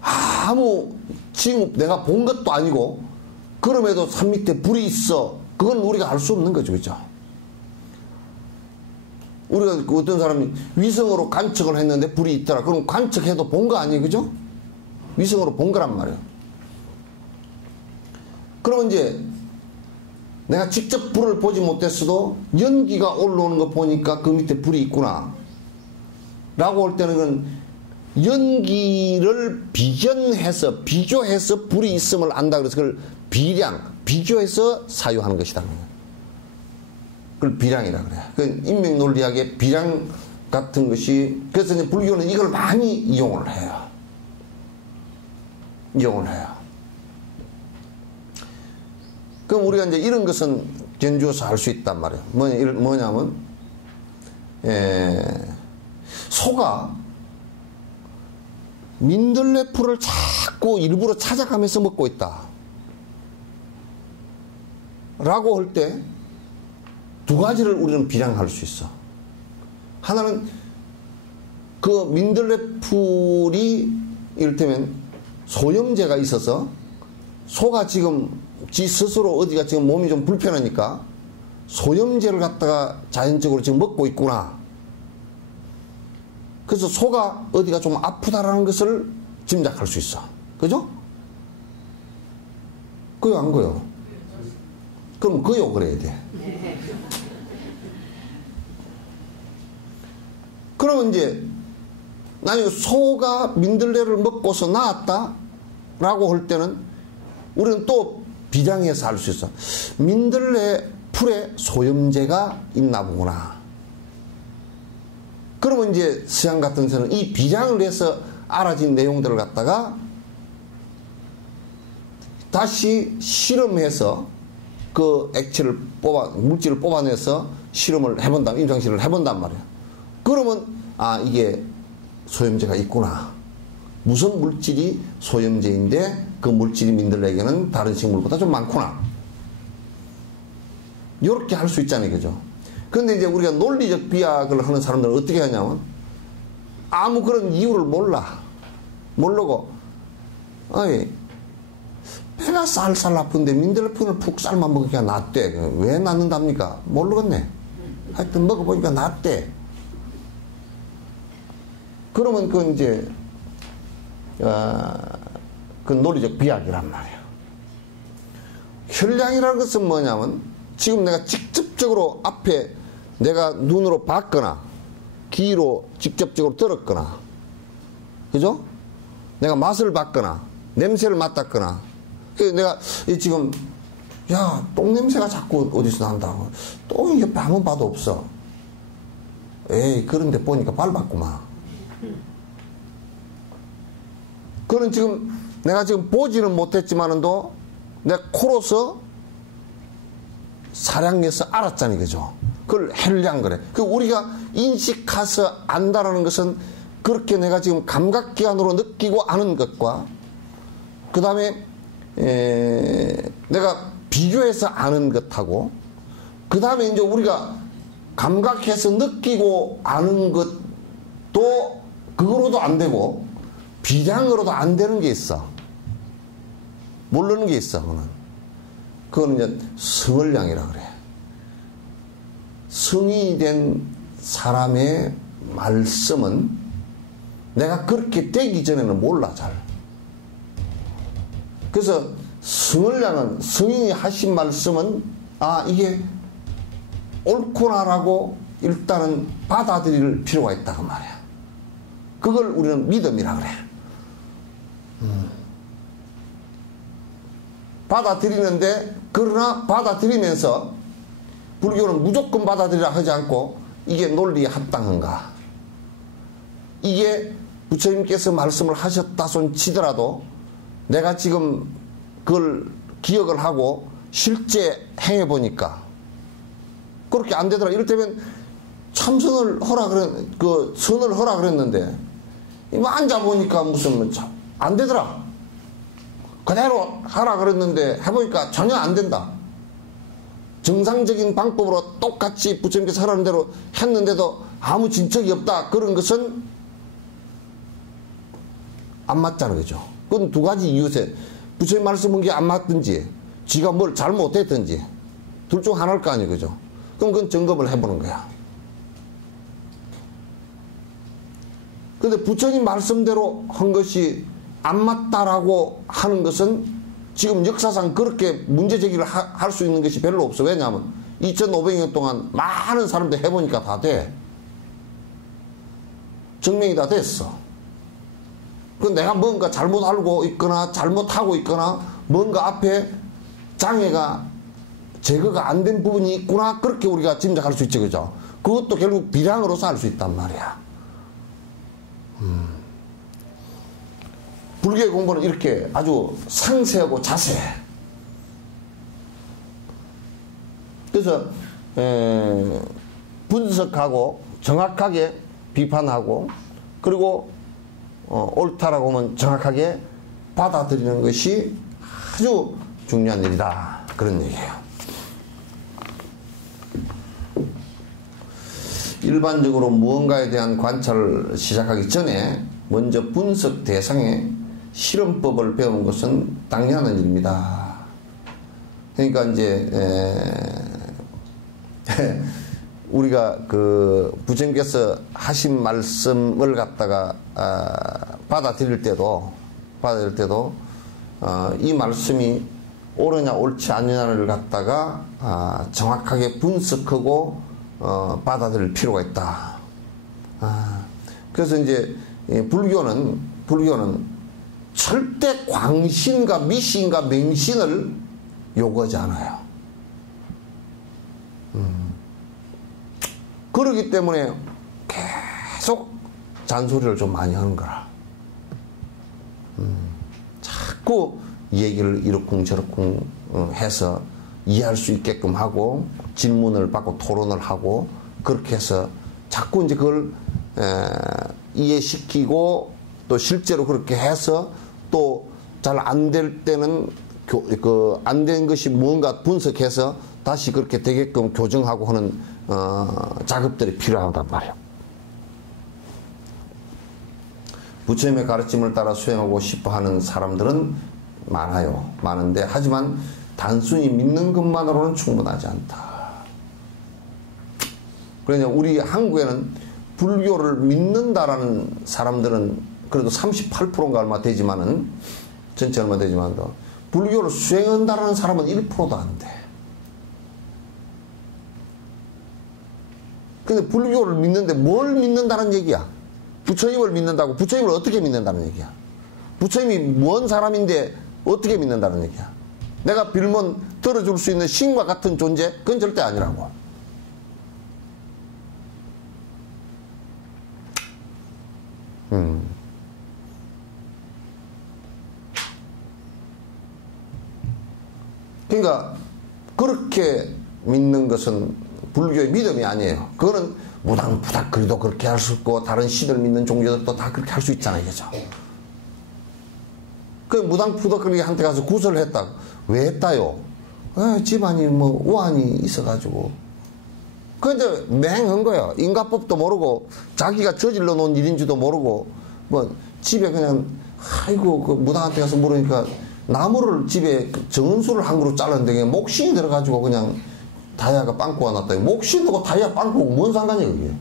아무 지금 내가 본 것도 아니고 그럼에도 산 밑에 불이 있어. 그건 우리가 알 수 없는 거죠, 그죠? 우리가 어떤 사람이 위성으로 관측을 했는데 불이 있더라. 그럼 관측해도 본 거 아니에요, 그죠? 위성으로 본 거란 말이에요. 그러면 이제 내가 직접 불을 보지 못했어도 연기가 올라오는 거 보니까 그 밑에 불이 있구나 라고 할 때는 그건 연기를 비교해서 불이 있음을 안다. 그래서 그걸 비교해서 사유하는 것이다. 그걸 비량이라 그래. 그 인명 논리학의 비량 같은 것이, 그래서 이제 불교는 이걸 많이 이용을 해요. 그럼 우리가 이제 이런 것은 견주어서 알 수 있단 말이에요. 뭐냐면, 소가 민들레 풀을 자꾸 일부러 찾아가면서 먹고 있다. 라고 할 때 두 가지를 우리는 비량할 수 있어. 하나는 그 민들레 풀이 이를테면 소염제가 있어서 소가 지금 지 스스로 어디가 지금 몸이 좀 불편하니까 소염제를 갖다가 자연적으로 지금 먹고 있구나. 그래서 소가 어디가 좀 아프다라는 것을 짐작할 수 있어. 그죠? 그요 안 그요? 그럼 그요 그래야 돼. 그러면 이제 나중에 소가 민들레를 먹고서 나았다 라고 할 때는 우리는 또 비량해서 알 수 있어. 민들레 풀에 소염제가 있나 보구나. 그러면 이제 서양 같은 데는 이 비량을 해서 알아진 내용들을 갖다가 다시 실험해서 그 액체를 물질을 뽑아내서 실험을 해본다, 임상실험을 해본단 말이야. 그러면 이게 소염제가 있구나. 무슨 물질이 소염제인데 그 물질이 민들레에게는 다른 식물보다 좀 많구나. 이렇게 할 수 있잖아요, 그죠? 근데 이제 우리가 논리적 비약을 하는 사람들은 어떻게 하냐면 아무 그런 이유를 모르고 배가 쌀쌀 아픈데 민들레fun을 푹 삶아 먹으니까 낫대. 왜 낫는답니까? 모르겠네. 하여튼 먹어보니까 낫대. 그러면 그건 이제 그 논리적 비약이란 말이에요. 혈량이라는 것은 뭐냐면 지금 내가 직접적으로 앞에 내가 눈으로 봤거나 귀로 직접적으로 들었거나, 그죠? 내가 맛을 봤거나, 냄새를 맡았거나, 그래서 내가 지금, 야, 똥 냄새가 자꾸 어디서 난다고. 똥이 옆에 아무 봐도 없어. 에이, 그런데 보니까 밟았구만. 그는 지금, 내가 지금 보지는 못했지만도, 내 코로서 사량해서 알았잖아요, 그죠? 그걸 헬량 그래. 그 우리가 인식해서 안다라는 것은 그렇게 내가 지금 감각기관으로 느끼고 아는 것과 그 다음에 내가 비교해서 아는 것하고 그 다음에 이제 우리가 감각해서 느끼고 아는 것도 그거로도 안 되고 비량으로도 안 되는 게 있어. 모르는 게 있어. 그거는 이제 성을량이라 그래. 성이 된 사람의 말씀은 내가 그렇게 되기 전에는 몰라 잘. 그래서 성을량은 성인이 하신 말씀은 아 이게 옳구나라고 일단은 받아들일 필요가 있다 그 말이야. 그걸 우리는 믿음이라 그래. 받아들이는데 그러나 받아들이면서 불교는 무조건 받아들이라 하지 않고 이게 논리에 합당한가, 이게 부처님께서 말씀을 하셨다 손 치더라도 내가 지금 그걸 기억을 하고 실제 행해보니까 그렇게 안 되더라. 이를테면 참선을 하라 선을 하라 그랬는데 앉아보니까 무슨 안 되더라. 그대로 하라 그랬는데 해보니까 전혀 안 된다. 정상적인 방법으로 똑같이 부처님께서 하라는 대로 했는데도 아무 진척이 없다. 그런 것은 안 맞잖아, 그죠? 그건 두 가지 이유세. 부처님 말씀한 게 안 맞든지, 지가 뭘 잘못했든지, 둘 중 하나일 거 아니에요, 그죠? 그럼 그건 점검을 해보는 거야. 근데 부처님 말씀대로 한 것이 안 맞다라고 하는 것은 지금 역사상 그렇게 문제 제기를 할 수 있는 것이 별로 없어. 왜냐하면 2500년 동안 많은 사람들 해보니까 다 돼. 증명이 다 됐어. 그 내가 뭔가 잘못 알고 있거나 잘못하고 있거나 뭔가 앞에 장애가 제거가 안 된 부분이 있구나, 그렇게 우리가 짐작할 수 있죠, 그죠? 그것도 결국 비량으로서 알 수 있단 말이야. 불교의 공부는 이렇게 아주 상세하고 자세해. 그래서 분석하고 정확하게 비판하고 그리고 옳다라고 하면 정확하게 받아들이는 것이 아주 중요한 일이다, 그런 얘기예요. 일반적으로 무언가에 대한 관찰을 시작하기 전에 먼저 분석 대상의 실험법을 배우는 것은 당연한 일입니다. 그러니까 이제 우리가 그 부처님께서 하신 말씀을 갖다가 받아들일 때도 이 말씀이 옳으냐 옳지 않느냐를 갖다가 정확하게 분석하고 받아들일 필요가 있다. 그래서 이제 불교는 절대 광신과 미신과 맹신을 요구하지 않아요. 그렇기 때문에 계속 잔소리를 좀 많이 하는 거라. 자꾸 얘기를 이러쿵저러쿵 해서 이해할 수 있게끔 하고 질문을 받고 토론을 하고 그렇게 해서 자꾸 이제 그걸 이해시키고 또 실제로 그렇게 해서 또 잘 안 될 때는 안 된 것이 뭔가 분석해서 다시 그렇게 되게끔 교정하고 하는 작업들이 필요하단 말이에요. 부처님의 가르침을 따라 수행하고 싶어 하는 사람들은 많은데 하지만 단순히 믿는 것만으로는 충분하지 않다. 그러니까 우리 한국에는 불교를 믿는다라는 사람들은 그래도 38%인가 얼마 되지만은 전체 얼마 되지만도 불교를 수행한다라는 사람은 1%도 안 돼. 근데 불교를 믿는데 뭘 믿는다는 얘기야? 부처님을 믿는다고? 부처님을 어떻게 믿는다는 얘기야? 부처님이 뭔 사람인데 어떻게 믿는다는 얘기야? 내가 빌면 들어줄 수 있는 신과 같은 존재? 그건 절대 아니라고. 그러니까 그렇게 믿는 것은 불교의 믿음이 아니에요. 그거는 무당부닥거리도 그렇게 할 수 있고 다른 신을 믿는 종교들도 다 그렇게 할 수 있잖아요. 그죠? 그 무당부닥거리 한테 가서 구설을 했다. 왜 했다요? 집안이 뭐 우환이 있어가지고. 근데 맹한 거야. 인가법도 모르고 자기가 저질러 놓은 일인지도 모르고 뭐 집에 그냥 아이고 그 무당한테 가서 물으니까 나무를 집에 정은수를 한 그루 잘랐는데 그냥 목신이 들어가지고 그냥 다이아가 빵꾸가 났다. 목신 넣고 다이아 빵꾸가 뭔 상관이야 그게.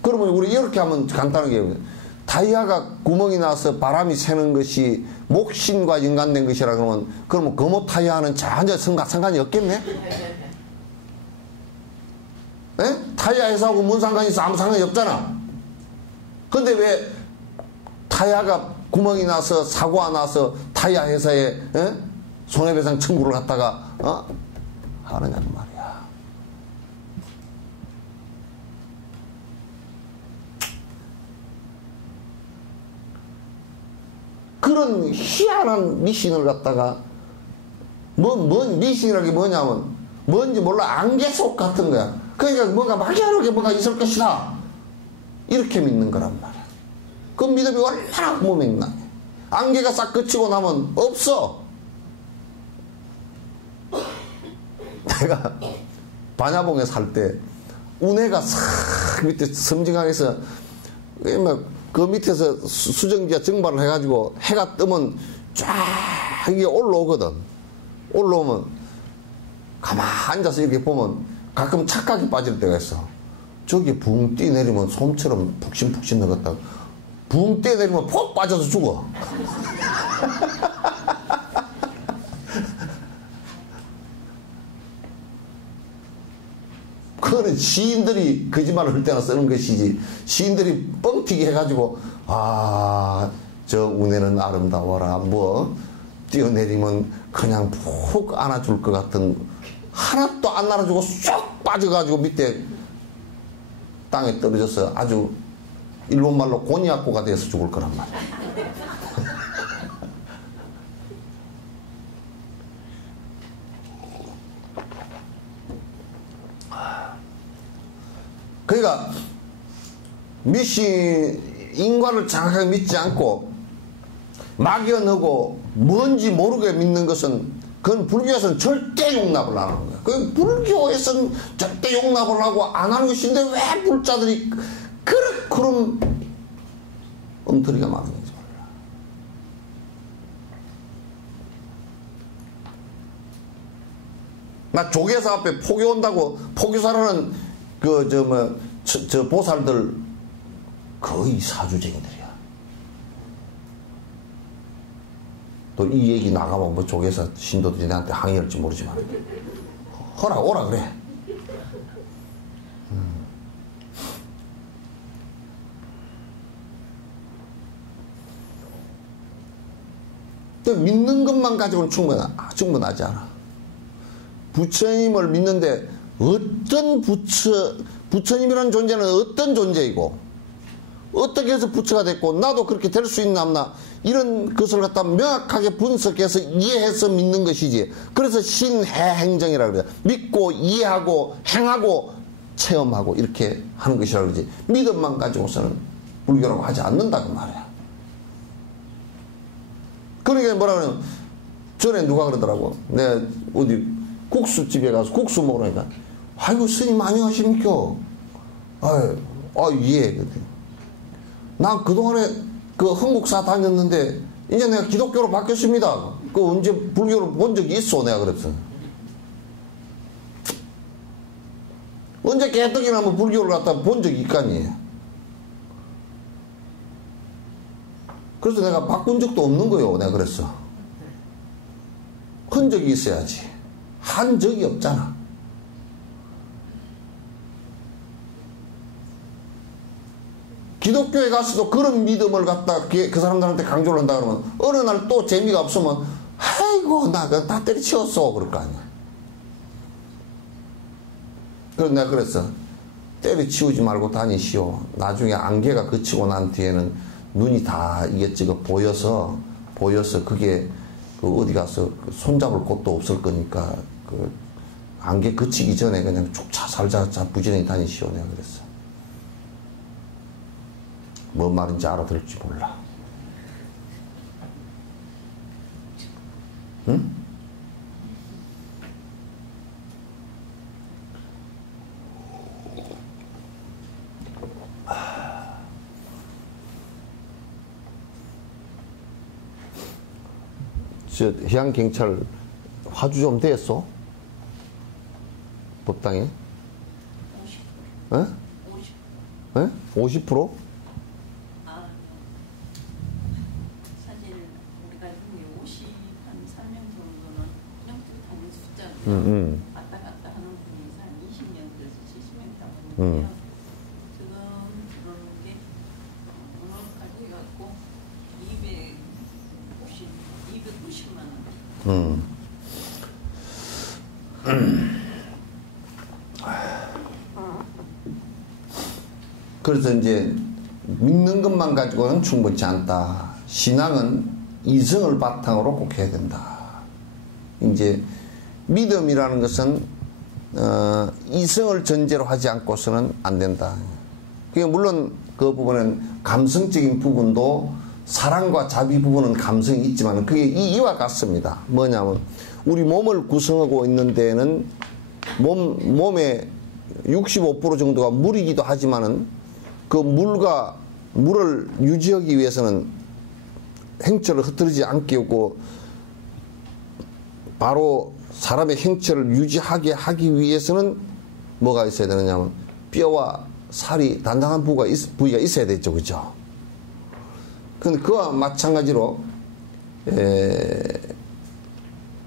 그러면 우리 이렇게 하면 간단하게 다이아가 구멍이 나서 바람이 새는 것이 목신과 연관된 것이라 그러면 금호 타이아는 전혀 상관이 없겠네? 에? 타이아 회사하고 뭔 상관이 있어? 아무 상관이 없잖아. 근데 왜 타이아가 구멍이 나서 사고가 나서 타이아 회사에 손해배상 청구를 갖다가 하느냐는 말이야. 그런 희한한 미신을 갖다가 뭔 미신이라는 게 뭐냐면 뭔지 몰라 안개속 같은 거야. 그러니까 뭔가 막연하게 뭐가 있을 것이다 이렇게 믿는 거란 말이야. 그 믿음이 얼마나 무명랑해. 안개가 싹 그치고 나면 없어. 내가 반야봉에 살 때 운해가 싹 밑에 섬진강에서 그 밑에서 수정기가 증발을 해가지고 해가 뜨면 쫙 이게 올라오거든. 올라오면 가만히 앉아서 이렇게 보면 가끔 착각이 빠질 때가 있어. 저기 붕 뛰내리면 솜처럼 푹신푹신 넣었다가 붕 뛰내리면 폭 빠져서 죽어. 그거는 시인들이 거짓말을 할 때나 쓰는 것이지 시인들이 뻥튀기 해가지고 저 운해는 아름다워라 뭐 뛰어내리면 그냥 푹 안아줄 것 같은 하나도 안 안아주고 쏙 빠져가지고 밑에 땅에 떨어져서 아주 일본말로 곤이약고가 돼서 죽을 거란 말이야. 그러니까 인과를 정확하게 믿지 않고 막연하고 뭔지 모르게 믿는 것은 그건 불교에서는 절대 용납을 안 하는 거야. 그 불교에서는 절대 용납을 하고 안 하는 것인데 왜 불자들이 그런 엉터리가 많은지 몰라. 나 조계사 앞에 포교 온다고 포교사라는 저 보살들 거의 사주쟁이들이야. 또 이 얘기 나가면 뭐 조계사 신도들이 나한테 항의할지 모르지만 오라 그래. 믿는 것만 가지고는 충분하지 않아. 부처님을 믿는데 어떤 부처님이라는 존재는 어떤 존재이고 어떻게 해서 부처가 됐고 나도 그렇게 될 수 있나 없나 이런 것을 갖다 명확하게 분석해서 이해해서 믿는 것이지. 그래서 신해행정이라고 그래요. 믿고 이해하고 행하고 체험하고 이렇게 하는 것이라고 그러지. 믿음만 가지고서는 불교라고 하지 않는다 그 말이야. 그러니까 뭐라 그러냐면 전에 누가 그러더라고. 내가 어디 국수집에 가서 국수 먹으니까 아이고 스님 안녕하십니까. 예. 난 그동안에 그 한국사 다녔는데 이제 내가 기독교로 바뀌었습니다. 그 언제 불교를 본 적이 있어 내가 그랬어. 언제 개떡이나 뭐 불교를 갖다 본 적이 있까니. 그래서 내가 바꾼 적도 없는 거요. 내가 그랬어. 흔적이 있어야지. 한 적이 없잖아. 기독교에 가서도 그런 믿음을 갖다 그 사람들한테 강조를 한다 그러면 어느 날 또 재미가 없으면 아이고 나 다 때려치웠어 그럴 거 아니야. 그래서 내가 그랬어. 때려치우지 말고 다니시오. 나중에 안개가 그치고 난 뒤에는 눈이 다 이것저것 보여서 그게 그 어디 가서 손잡을 곳도 없을 거니까 그 안개 그치기 전에 그냥 쭉 살자 부지런히 다니시오. 내가 그랬어. 뭔 말인지 알아들을지 몰라. 응? 저 해양경찰 화주 좀 됐어? 법당에? 50%. 에? 50%. 에? 50%? 아, 사실 우리가 53명 정도는 그냥 쭉 다닌 숫자고요. 왔다 갔다 하는 분이 한 20년 돼서 70명 다 보는데요. 지금 들어오는 게 오늘까지 해갖고 290만 원. 그래서 이제 믿는 것만 가지고는 충분치 않다. 신앙은 이성을 바탕으로 꼭 해야 된다. 이제 믿음이라는 것은 이성을 전제로 하지 않고서는 안 된다. 물론 그 부분은 감성적인 부분도 사랑과 자비 부분은 감성이 있지만 그게 이와 같습니다. 뭐냐면 우리 몸을 구성하고 있는 데에는 몸의 65% 정도가 물이기도 하지만은 그 물을 유지하기 위해서는 행처를 흐트러지지 않게 하고 바로 사람의 행처를 유지하게 하기 위해서는 뭐가 있어야 되느냐면 뼈와 살이 단단한 부위가 있어야 되죠. 그죠? 근데 그와 마찬가지로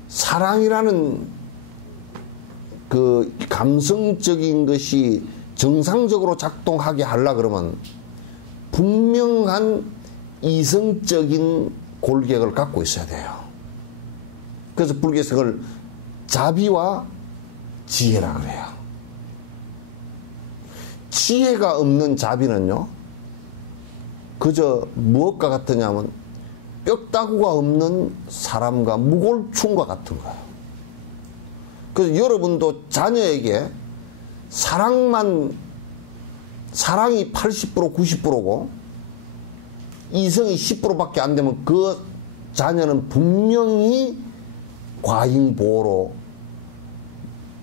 사랑이라는 그 감성적인 것이 정상적으로 작동하게 하려 그러면 분명한 이성적인 골격을 갖고 있어야 돼요. 그래서 불교에서 그걸 자비와 지혜라 그래요. 지혜가 없는 자비는요, 그저 무엇과 같으냐면 뼈다구가 없는 사람과 무골충과 같은 거예요. 그래서 여러분도 자녀에게 사랑이 80% 90%고 이성이 10%밖에 안 되면 그 자녀는 분명히 과잉보호로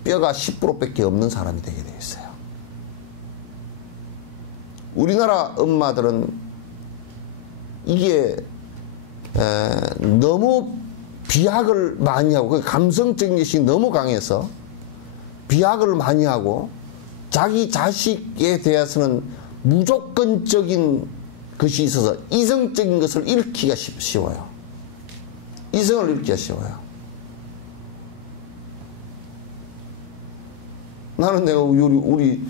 뼈가 10%밖에 없는 사람이 되게 되어 있어요. 우리나라 엄마들은 이게 너무 비약을 많이 하고 그 감성적인 것이 너무 강해서 비약을 많이 하고 자기 자식에 대해서는 무조건적인 것이 있어서 이성적인 것을 잃기가 쉬워요. 이성을 잃기가 쉬워요. 나는 내가 우리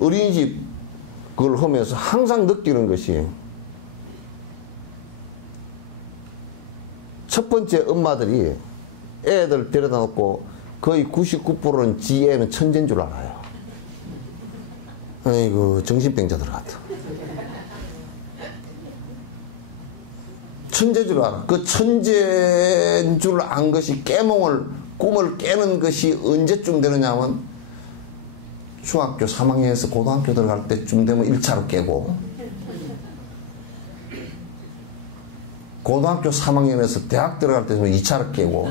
어린이집 그걸 하면서 항상 느끼는 것이 첫 번째 엄마들이 애들 데려다 놓고 거의 99%는 지 애는 천재인 줄 알아요. 아이고 정신병자들 같아. 천재인 줄 알아. 그 천재인 줄 안 것이 꿈을 깨는 것이 언제쯤 되느냐면 중학교 3학년에서 고등학교 들어갈 때쯤 되면 1차로 깨고 고등학교 3학년에서 대학 들어갈 때쯤 2차로 깨고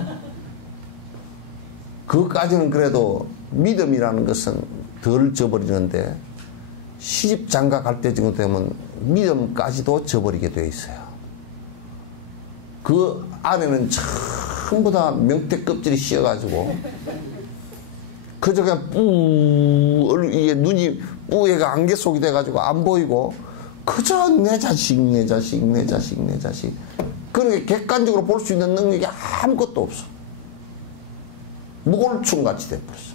그것까지는 그래도 믿음이라는 것은 덜 져버리는데 시집 장가 갈 때 정도 되면 믿음까지도 져버리게 되어 있어요. 그 안에는 전부 다 명태 껍질이 씌어가지고 그저 그냥 이게 눈이 뿌에가 안개 속이 돼가지고 안 보이고 그저 내 자식 그런 게 객관적으로 볼 수 있는 능력이 아무것도 없어. 무골충같이 돼버렸어.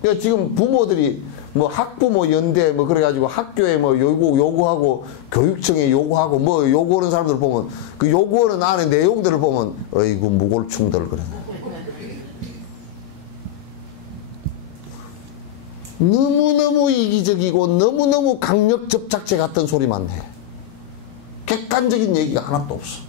그러니까 지금 부모들이 뭐 학부모 연대 뭐 그래가지고 학교에 뭐 요구하고 교육청에 요구하고 뭐 요구하는 사람들 보면 그 요구하는 안에 내용들을 보면 어이구 무골충들 그래. 너무너무 이기적이고 너무너무 강력 접착제 같은 소리만 해. 객관적인 얘기가 하나도 없어.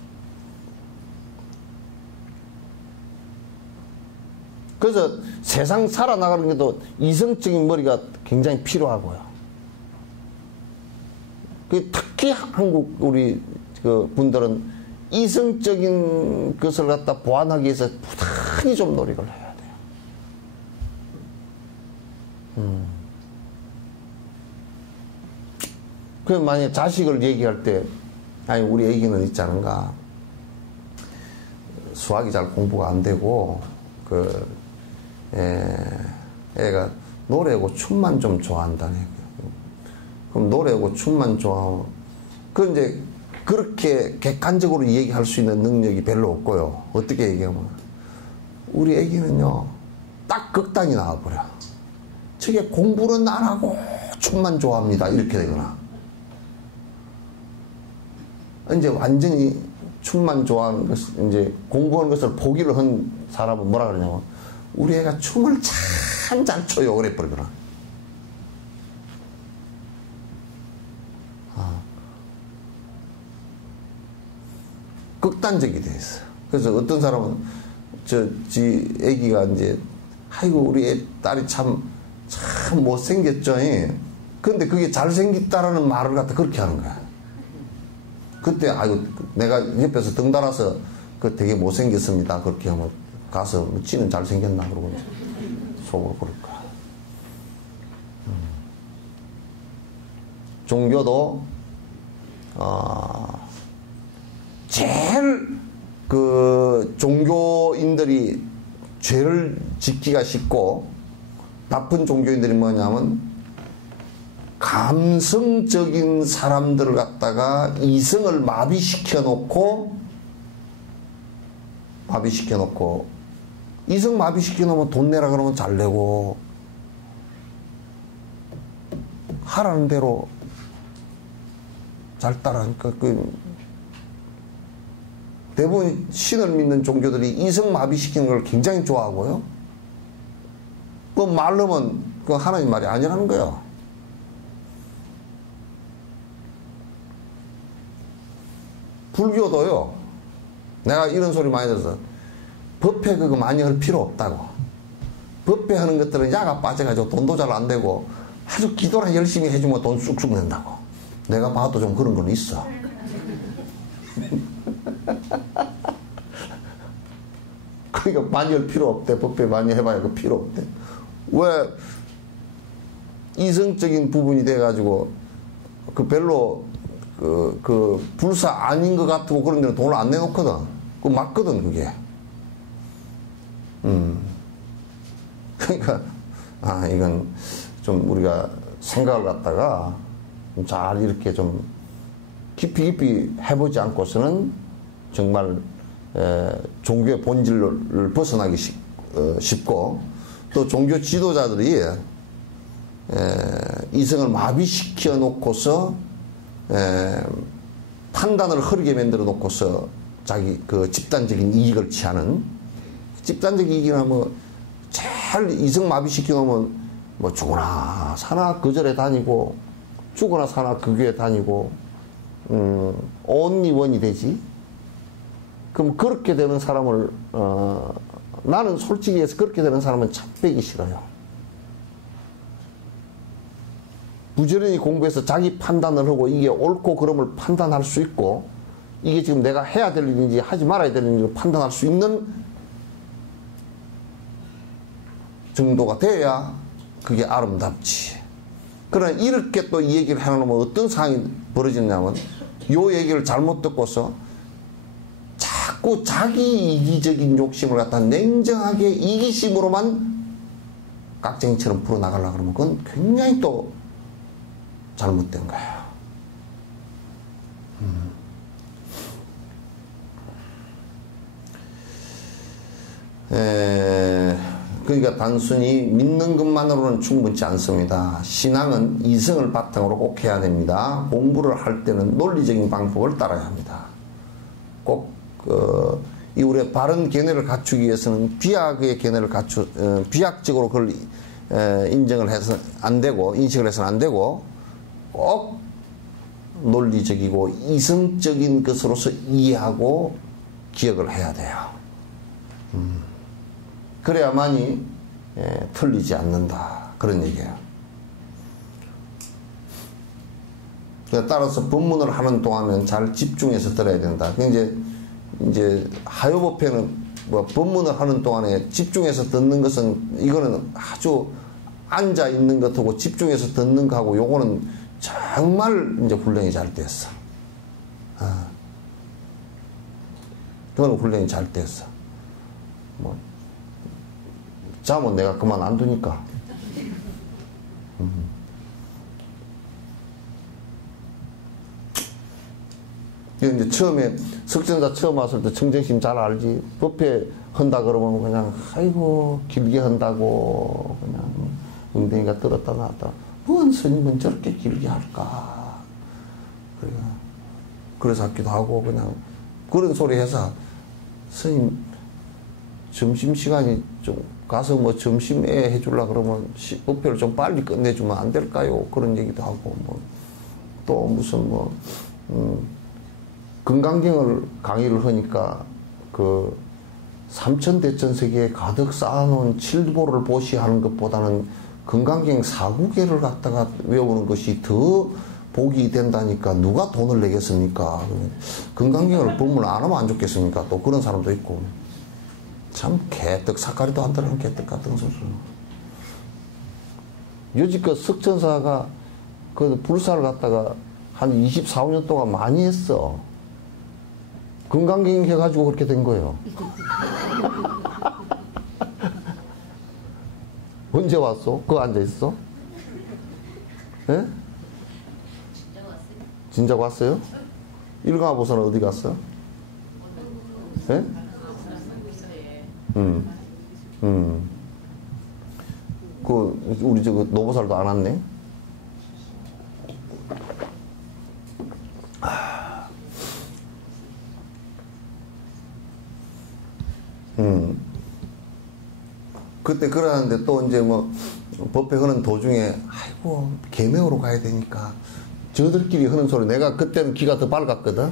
그래서 세상 살아나가는 것도 이성적인 머리가 굉장히 필요하고요. 특히 한국 우리 그 분들은 이성적인 것을 갖다 보완하기 위해서 부단히 좀 노력을 해야 돼요. 그럼 만약에 자식을 얘기할 때, 아니, 우리 애기는 있지 않은가. 수학이 잘 공부가 안 되고, 애가 노래하고 춤만 좀 좋아한다네. 그럼 노래하고 춤만 좋아하고, 그 이제 그렇게 객관적으로 얘기할 수 있는 능력이 별로 없고요. 어떻게 얘기하면, 우리 애기는요, 딱 극단이 나와버려. 저게 공부는 안 하고 춤만 좋아합니다. 이렇게 되거나. 이제 완전히 춤만 좋아하는 것, 이제 공부하는 것을 포기를 한 사람은 뭐라 그러냐면, 우리 애가 춤을 참 잘 춰요. 그래 버리거나. 극단적이 돼 있어. 그래서 어떤 사람은 지 애기가 이제 아이고 우리 딸이 참 못생겼죠. 근데 그게 잘생겼다라는 말을 갖다 그렇게 하는 거야. 그때 아이고 내가 옆에서 등 달아서 그 되게 못생겼습니다. 그렇게 하면 가서 찌는 잘생겼나 그러고 속으로 그럴 거야. 종교도 제일 그 종교인들이 죄를 짓기가 쉽고 나쁜 종교인들이 뭐냐면 감성적인 사람들을 갖다가 이성을 마비시켜 놓고 이성 마비시켜 놓으면 돈 내라 그러면 잘 내고 하라는 대로 잘 따라하니까 대부분 신을 믿는 종교들이 이성 마비시키는 걸 굉장히 좋아하고요. 그 말로면 그 하나님 말이 아니라는 거예요. 불교도요. 내가 이런 소리 많이 들어서 법회 그거 많이 할 필요 없다고. 법회 하는 것들은 야가 빠져가지고 돈도 잘 안 되고 아주 기도나 열심히 해주면 돈 쑥쑥 낸다고. 내가 봐도 좀 그런 건 있어. 그러니까 많이 할 필요 없대. 법회 많이 해봐야 그 필요 없대. 왜 이성적인 부분이 돼가지고 그 별로 그 불사 아닌 것 같고 그런 데는 돈을 안 내놓거든. 그 맞거든 그게. 그러니까 이건 좀 우리가 생각을 갖다가 잘 이렇게 좀 깊이 해보지 않고서는 정말 종교의 본질을 벗어나기 쉽고 또 종교 지도자들이 이성을 마비시켜 놓고서 판단을 흐르게 만들어 놓고서 자기 그 집단적인 이익을 취하는 집단적 이익이나 뭐 잘 이성 마비시켜 놓으면 뭐 죽으나 사나 그 절에 다니고 죽으나 사나 그 교회 다니고 온리원이 되지. 그럼 그렇게 되는 사람을 나는 솔직히 해서 그렇게 되는 사람은 참 빼기 싫어요. 부지런히 공부해서 자기 판단을 하고 이게 옳고 그름을 판단할 수 있고 이게 지금 내가 해야 될 일인지 하지 말아야 될 일인지 판단할 수 있는 정도가 돼야 그게 아름답지. 그러나 이렇게 또 이 얘기를 해놓으면 어떤 상황이 벌어지냐면 요 얘기를 잘못 듣고서 자꾸 자기 이기적인 욕심을 갖다 냉정하게 이기심으로만 깍쟁이처럼 풀어나가려고 그러면 그건 굉장히 또 잘못된 거예요. 그러니까 단순히 믿는 것만으로는 충분치 않습니다. 신앙은 이성을 바탕으로 꼭 해야 됩니다. 공부를 할 때는 논리적인 방법을 따라야 합니다. 꼭 이 우리의 바른 견해를 갖추기 위해서는 비약의 견해를 비약적으로 그걸 인정을 해서 안 되고 인식을 해서는 안 되고 꼭 논리적이고 이성적인 것으로서 이해하고 기억을 해야 돼요. 그래야만이 틀리지 않는다. 그런 얘기예요. 따라서 법문을 하는 동안은 잘 집중해서 들어야 된다. 이제 하요법회는 뭐 법문을 하는 동안에 집중해서 듣는 것은 이거는 아주 앉아 있는 것하고 집중해서 듣는 거하고 요거는 정말 이제 훈련이 잘 됐어. 그건 훈련이 잘 됐어. 뭐 잠은 내가 그만 안 두니까. 이제 처음에 석전사 처음 왔을 때 청정심 잘 알지. 법회 한다 그러면 그냥 아이고 길게 한다고 그냥 엉덩이가 들었다 놨다. 뭔 스님은 저렇게 길게 할까. 그래서 하기도 하고 그냥 그런 소리 해서 스님 점심시간이 좀 가서 뭐 점심에 해주려 그러면 법회를 좀 빨리 끝내주면 안 될까요? 그런 얘기도 하고 뭐 또 무슨 뭐 건강경을 강의를 하니까 그 삼천대천세계에 가득 쌓아놓은 칠보를 보시하는 것보다는 건강경 4구계를 갖다가 외우는 것이 더 복이 된다니까 누가 돈을 내겠습니까? 건강경을 법문을 안 하면 안 좋겠습니까? 또 그런 사람도 있고 참 개떡 사카리도 안 들어간 개떡 같은 소리. 여지껏 석천사가 그 불사를 갖다가 한 24, 5년 동안 많이 했어. 건강경 해가지고 그렇게 된 거예요. 언제 왔어? 그거 앉아있어? 예? 진작 왔어요? 일광보사는 어디 갔어? 예? 우리 노보살도 안 왔네? 그때 그러는데 또 이제 뭐 법회 하는 도중에 아이고 계명으로 가야 되니까 저들끼리 하는 소리 내가 그때는 귀가 더 밝았거든.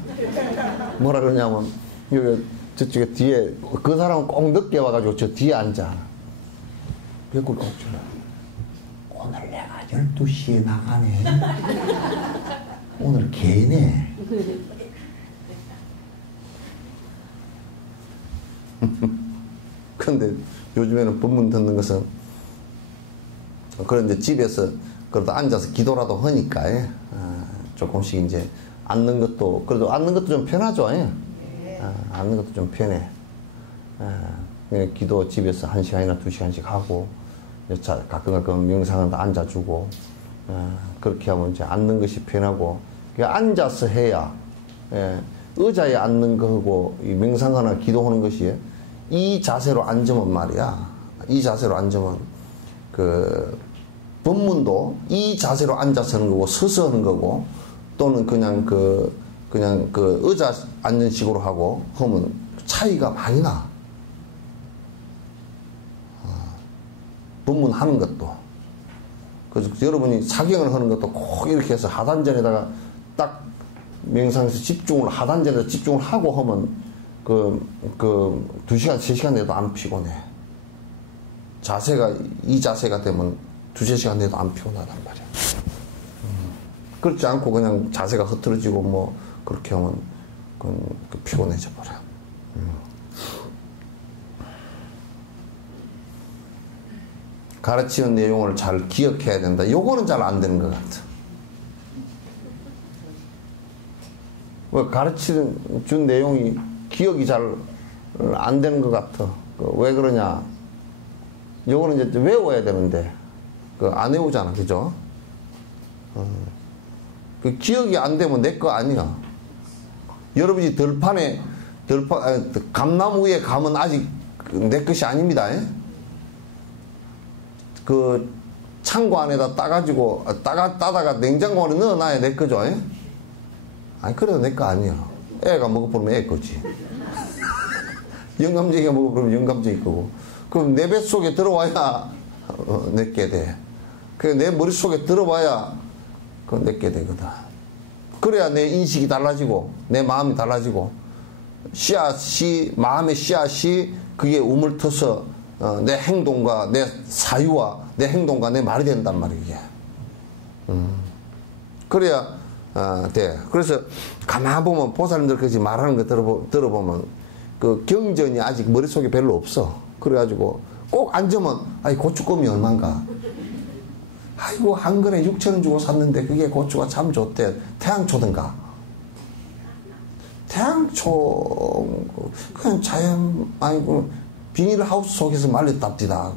뭐라 그러냐면 여기 저쪽에 뒤에 그 사람은 꼭 늦게 와가지고 저 뒤에 앉아. 배꼽을 꼭 줄라. 오늘 내가 12시에 나가네. 오늘 개네. 근데 요즘에는 법문 듣는 것은 그런데 집에서 그래도 앉아서 기도라도 하니까 조금씩 이제 앉는 것도 그래도 앉는 것도 좀 편하죠. 앉는 것도 좀 편해. 기도 집에서 1시간이나 2시간씩 하고 가끔 명상은 앉아주고 그렇게 하면 이제 앉는 것이 편하고 앉아서 해야 의자에 앉는 거하고 명상하나 기도하는 것이 이 자세로 앉으면 말이야. 이 자세로 앉으면 그 법문도 이 자세로 앉아서 하는 거고 서서 하는 거고 또는 그냥 그 의자 앉는 식으로 하고 하면 차이가 많이 나. 법문 하는 것도. 그래서 여러분이 사경을 하는 것도 꼭 이렇게 해서 하단전에다가 딱 명상에서 집중을 하단전에서 집중을 하고 하면 2시간, 3시간 내도 안 피곤해. 이 자세가 되면 2-3시간 내도 안 피곤하단 말이야. 그렇지 않고 그냥 자세가 흐트러지고 뭐, 그렇게 하면, 피곤해져 버려. 가르치는 내용을 잘 기억해야 된다. 요거는 잘 안 되는 것 같아. 준 내용이 기억이 잘 안 되는 것 같아. 왜 그러냐. 요거는 이제 외워야 되는데, 안 외우잖아. 그죠? 기억이 안 되면 내 거 아니야. 여러분이 감나무 위에 감은 아직 내 것이 아닙니다. 그 창고 안에다 따가지고 따다가 냉장고 안에 넣어놔야 내 거죠. 에? 아니 그래도 내 거 아니야. 애가 먹어보면 애 거지. 영감쟁이가 먹어보면 영감쟁이 거고. 그럼 내 뱃속에 들어와야 내게 돼. 그래 내 머릿속에 들어와야 그건 내게 되거든. 그래야 내 인식이 달라지고 내 마음이 달라지고 씨앗이 마음의 씨앗이 그게 우물터서 내 행동과 내 사유와 내 행동과 내 말이 된단 말이야. 그래야 돼. 그래서 가만 보면 보살님들 그지 말하는 거 들어보면 그 경전이 아직 머릿속에 별로 없어. 그래가지고 꼭 앉으면 아이 고추껌이 얼만가. 아이고 한 근에 6,000원 주고 샀는데 그게 고추가 참 좋대. 태양초든가. 태양초 그냥 자연 아이고 비닐하우스 속에서 말렸답디다.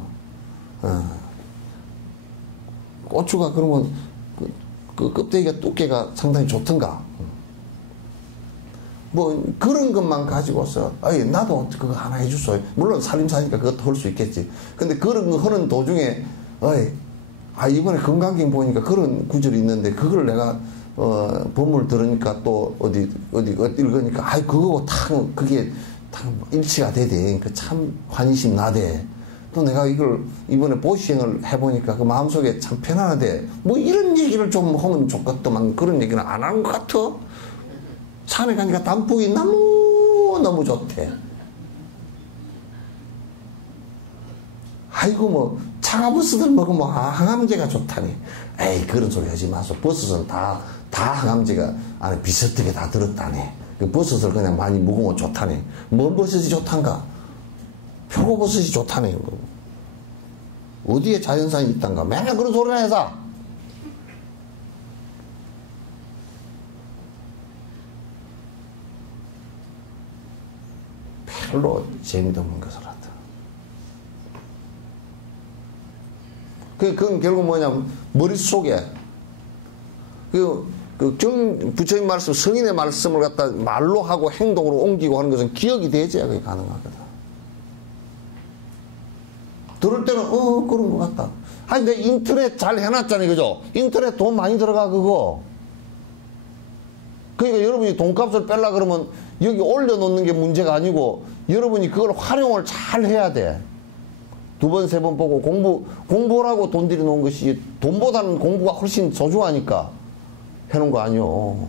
고추가 그러면 그 껍데기가 두께가 상당히 좋던가. 뭐 그런 것만 가지고서 아이 나도 그거 하나 해줬어. 물론 살림사니까 그것도 할 수 있겠지. 근데 그런 거 하는 도중에 어이 이번에 건강경 보니까 그런 구절이 있는데 그걸 내가 법문을 들으니까 또 어디 읽으니까 아이 그거고 그게 다 일치가 되대. 그 참 환희심 나대. 또 내가 이걸 이번에 보시행을 해보니까 그 마음속에 참 편안하대. 뭐 이런 얘기를 좀 하면 좋겠더만 그런 얘기는 안 하는 것 같아. 산에 가니까 단풍이 너무 좋대. 아이고 뭐 차가버섯을 먹으면 항암제가 좋다니. 에이 그런 소리 하지 마소. 버섯은 다 항암제가 안에 비슷하게 다 들었다니. 그 버섯을 그냥 많이 먹으면 좋다니. 뭔 버섯이 좋단가? 표고버섯이 좋다니. 어디에 자연산이 있단가? 맨날 그런 소리나 해서. 별로 재미도 없는 것을 하다. 그건 결국 뭐냐면 머릿속에 부처님 말씀, 성인의 말씀을 갖다 말로 하고 행동으로 옮기고 하는 것은 기억이 되어야 그게 가능하거든. 들을 때는 그런 것 같다. 아니 내 인터넷 잘 해놨잖아요, 그죠? 인터넷 돈 많이 들어가 그거. 그러니까 여러분이 돈값을 빼려 그러면 여기 올려놓는 게 문제가 아니고 여러분이 그걸 활용을 잘 해야 돼. 2번, 3번 보고 공부하라고 돈 들여놓은 것이 돈보다는 공부가 훨씬 소중하니까 해놓은 거 아니요.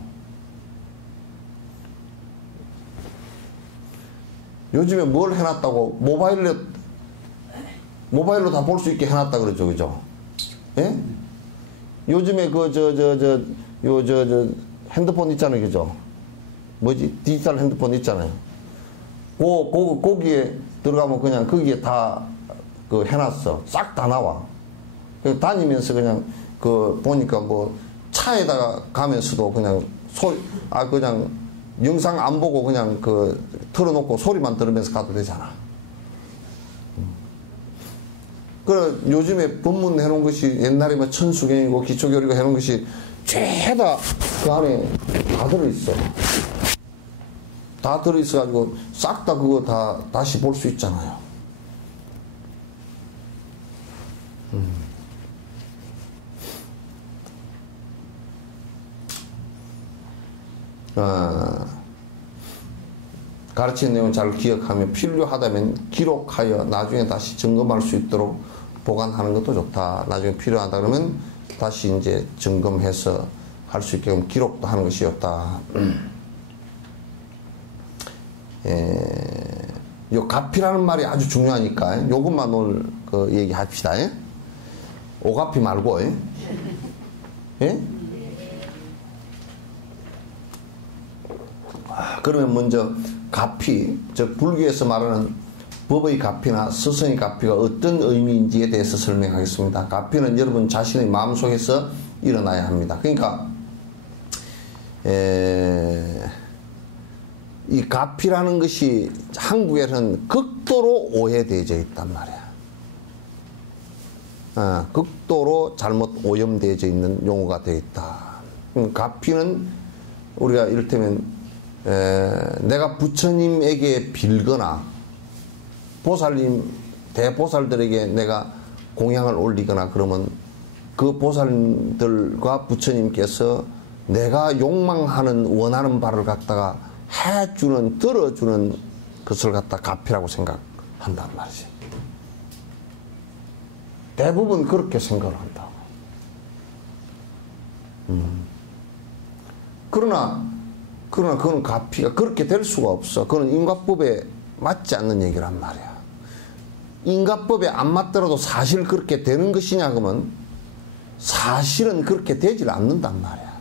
요즘에 뭘 해놨다고 모바일로 다 볼 수 있게 해놨다 그러죠, 그죠? 예? 요즘에 핸드폰 있잖아요, 그죠? 뭐지? 디지털 핸드폰 있잖아요. 거기에 들어가면 그냥 거기에 다 해놨어. 싹 다 나와. 다니면서 그냥 보니까 뭐 차에다가 가면서도 그냥 그냥 영상 안 보고 그냥 틀어놓고 소리만 들으면서 가도 되잖아. 요즘에 법문 해놓은 것이 옛날에 뭐 천수경이고 기초교리고 해놓은 것이 죄다 그 안에 다 들어있어. 다 들어있어가지고 싹 다 그거 다 다시 볼 수 있잖아요. 가르치는 내용 잘 기억하며 필요하다면 기록하여 나중에 다시 점검할 수 있도록 보관하는 것도 좋다. 나중에 필요하다 그러면 다시 이제 점검해서 할 수 있게끔 기록도 하는 것이 좋다. 요 가피라는 말이 아주 중요하니까 요것만 오늘 얘기합시다. 오가피 말고. 예? 그러면 먼저 가피, 즉 불교에서 말하는 법의 가피나 스승의 가피가 어떤 의미인지에 대해서 설명하겠습니다. 가피는 여러분 자신의 마음속에서 일어나야 합니다. 그러니까 이 가피라는 것이 한국에서는 극도로 오해되어져 있단 말이야. 극도로 잘못 오염되어져 있는 용어가 되어 있다. 가피는 우리가 이를테면 내가 부처님에게 빌거나 보살님, 대보살들에게 내가 공양을 올리거나 그러면 그 보살들과 부처님께서 내가 욕망하는 원하는 바를 갖다가 해주는 들어주는 것을 갖다 가피라고 생각한단 말이지. 대부분 그렇게 생각을 한다고. 그러나 그건 가피가 그렇게 될 수가 없어. 그건 인과법에 맞지 않는 얘기란 말이야. 인과법에 안 맞더라도 사실 그렇게 되는 것이냐 그러면 사실은 그렇게 되질 않는단 말이야.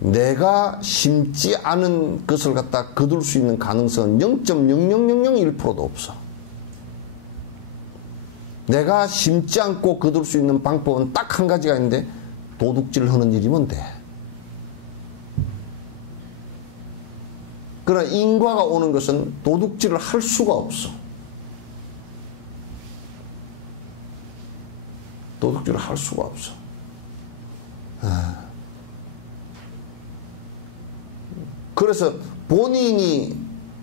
내가 심지 않은 것을 갖다 거둘 수 있는 가능성은 0.00001%도 없어. 내가 심지 않고 거둘 수 있는 방법은 딱 한 가지가 있는데 도둑질 하는 일이면 돼. 그러나 인과가 오는 것은 도둑질을 할 수가 없어. 도둑질을 할 수가 없어. 그래서 본인이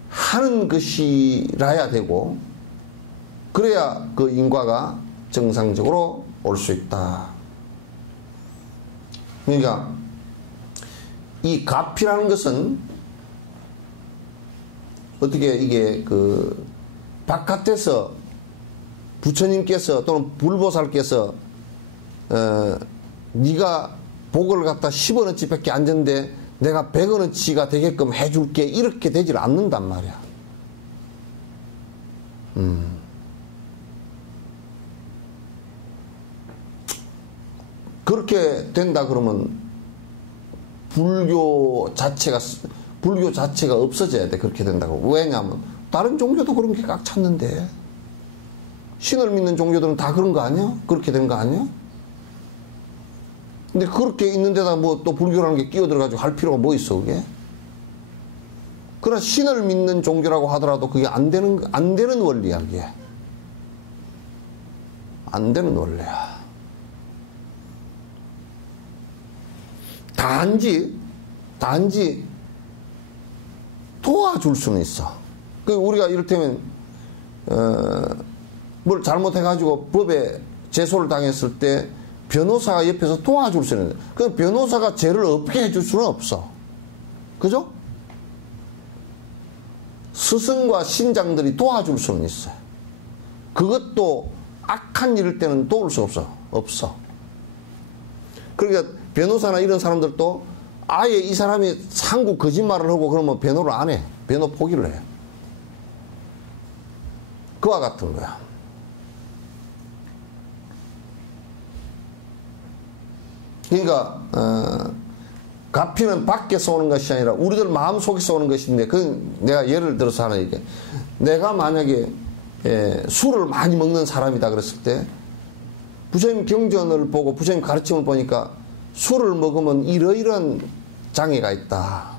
하는 것이라야 되고 그래야 그 인과가 정상적으로 올 수 있다. 그러니까 이 가피라는 것은 어떻게 이게 그 바깥에서 부처님께서 또는 불보살께서 네가 복을 갖다 10원어치 밖에 안 줬는데 내가 100원어치가 되게끔 해줄게 이렇게 되질 않는단 말이야. 그렇게 된다 그러면 불교 자체가 없어져야 돼. 그렇게 된다고. 왜냐하면 다른 종교도 그런 게 꽉 찼는데 신을 믿는 종교들은 다 그런 거 아니야? 그렇게 된 거 아니야? 근데 그렇게 있는 데다 뭐 또 불교라는 게 끼어들어가지고 할 필요가 뭐 있어 그게? 그러나 신을 믿는 종교라고 하더라도 그게 안 되는 원리야 그게. 안 되는 원리야. 단지 도와줄 수는 있어. 그 우리가 이를테면 뭘 잘못해가지고 법에 제소를 당했을 때 변호사가 옆에서 도와줄 수는 있는데 그 변호사가 죄를 없게 해줄 수는 없어. 그죠? 스승과 신장들이 도와줄 수는 있어요. 그것도 악한 일일 때는 도울 수 없어. 그러니까 변호사나 이런 사람들도 아예 이 사람이 상구 거짓말을 하고 그러면 변호를 안 해. 변호 포기를 해. 그와 같은 거야. 그러니까 가피는 밖에서 오는 것이 아니라 우리들 마음속에서 오는 것인데 그건 내가 예를 들어서 하나 얘기해. 내가 만약에 술을 많이 먹는 사람이다 그랬을 때 부처님 경전을 보고 부처님 가르침을 보니까 술을 먹으면 이러이러한 장애가 있다.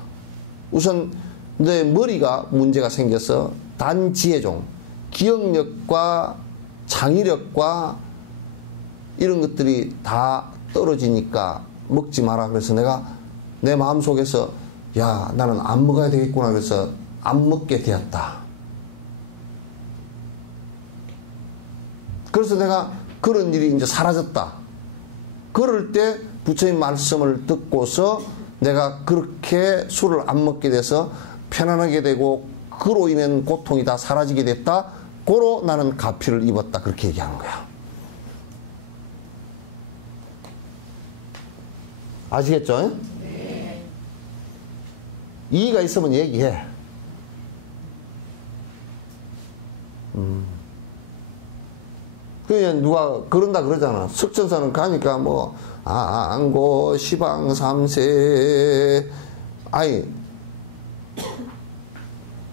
우선 내 머리가 문제가 생겨서 단지혜종, 기억력과 창의력과 이런 것들이 다 떨어지니까 먹지 마라. 그래서 내가 내 마음속에서 야 나는 안 먹어야 되겠구나. 그래서 안 먹게 되었다. 그래서 내가 그런 일이 이제 사라졌다. 그럴 때 부처님 말씀을 듣고서 내가 그렇게 술을 안 먹게 돼서 편안하게 되고 그로 인한 고통이 다 사라지게 됐다. 고로 나는 가피를 입었다. 그렇게 얘기하는 거야. 아시겠죠? 네. 이의가 있으면 얘기해. 그냥 누가 그런다 그러잖아. 석천사는 가니까 뭐 안고 시방 삼세 아니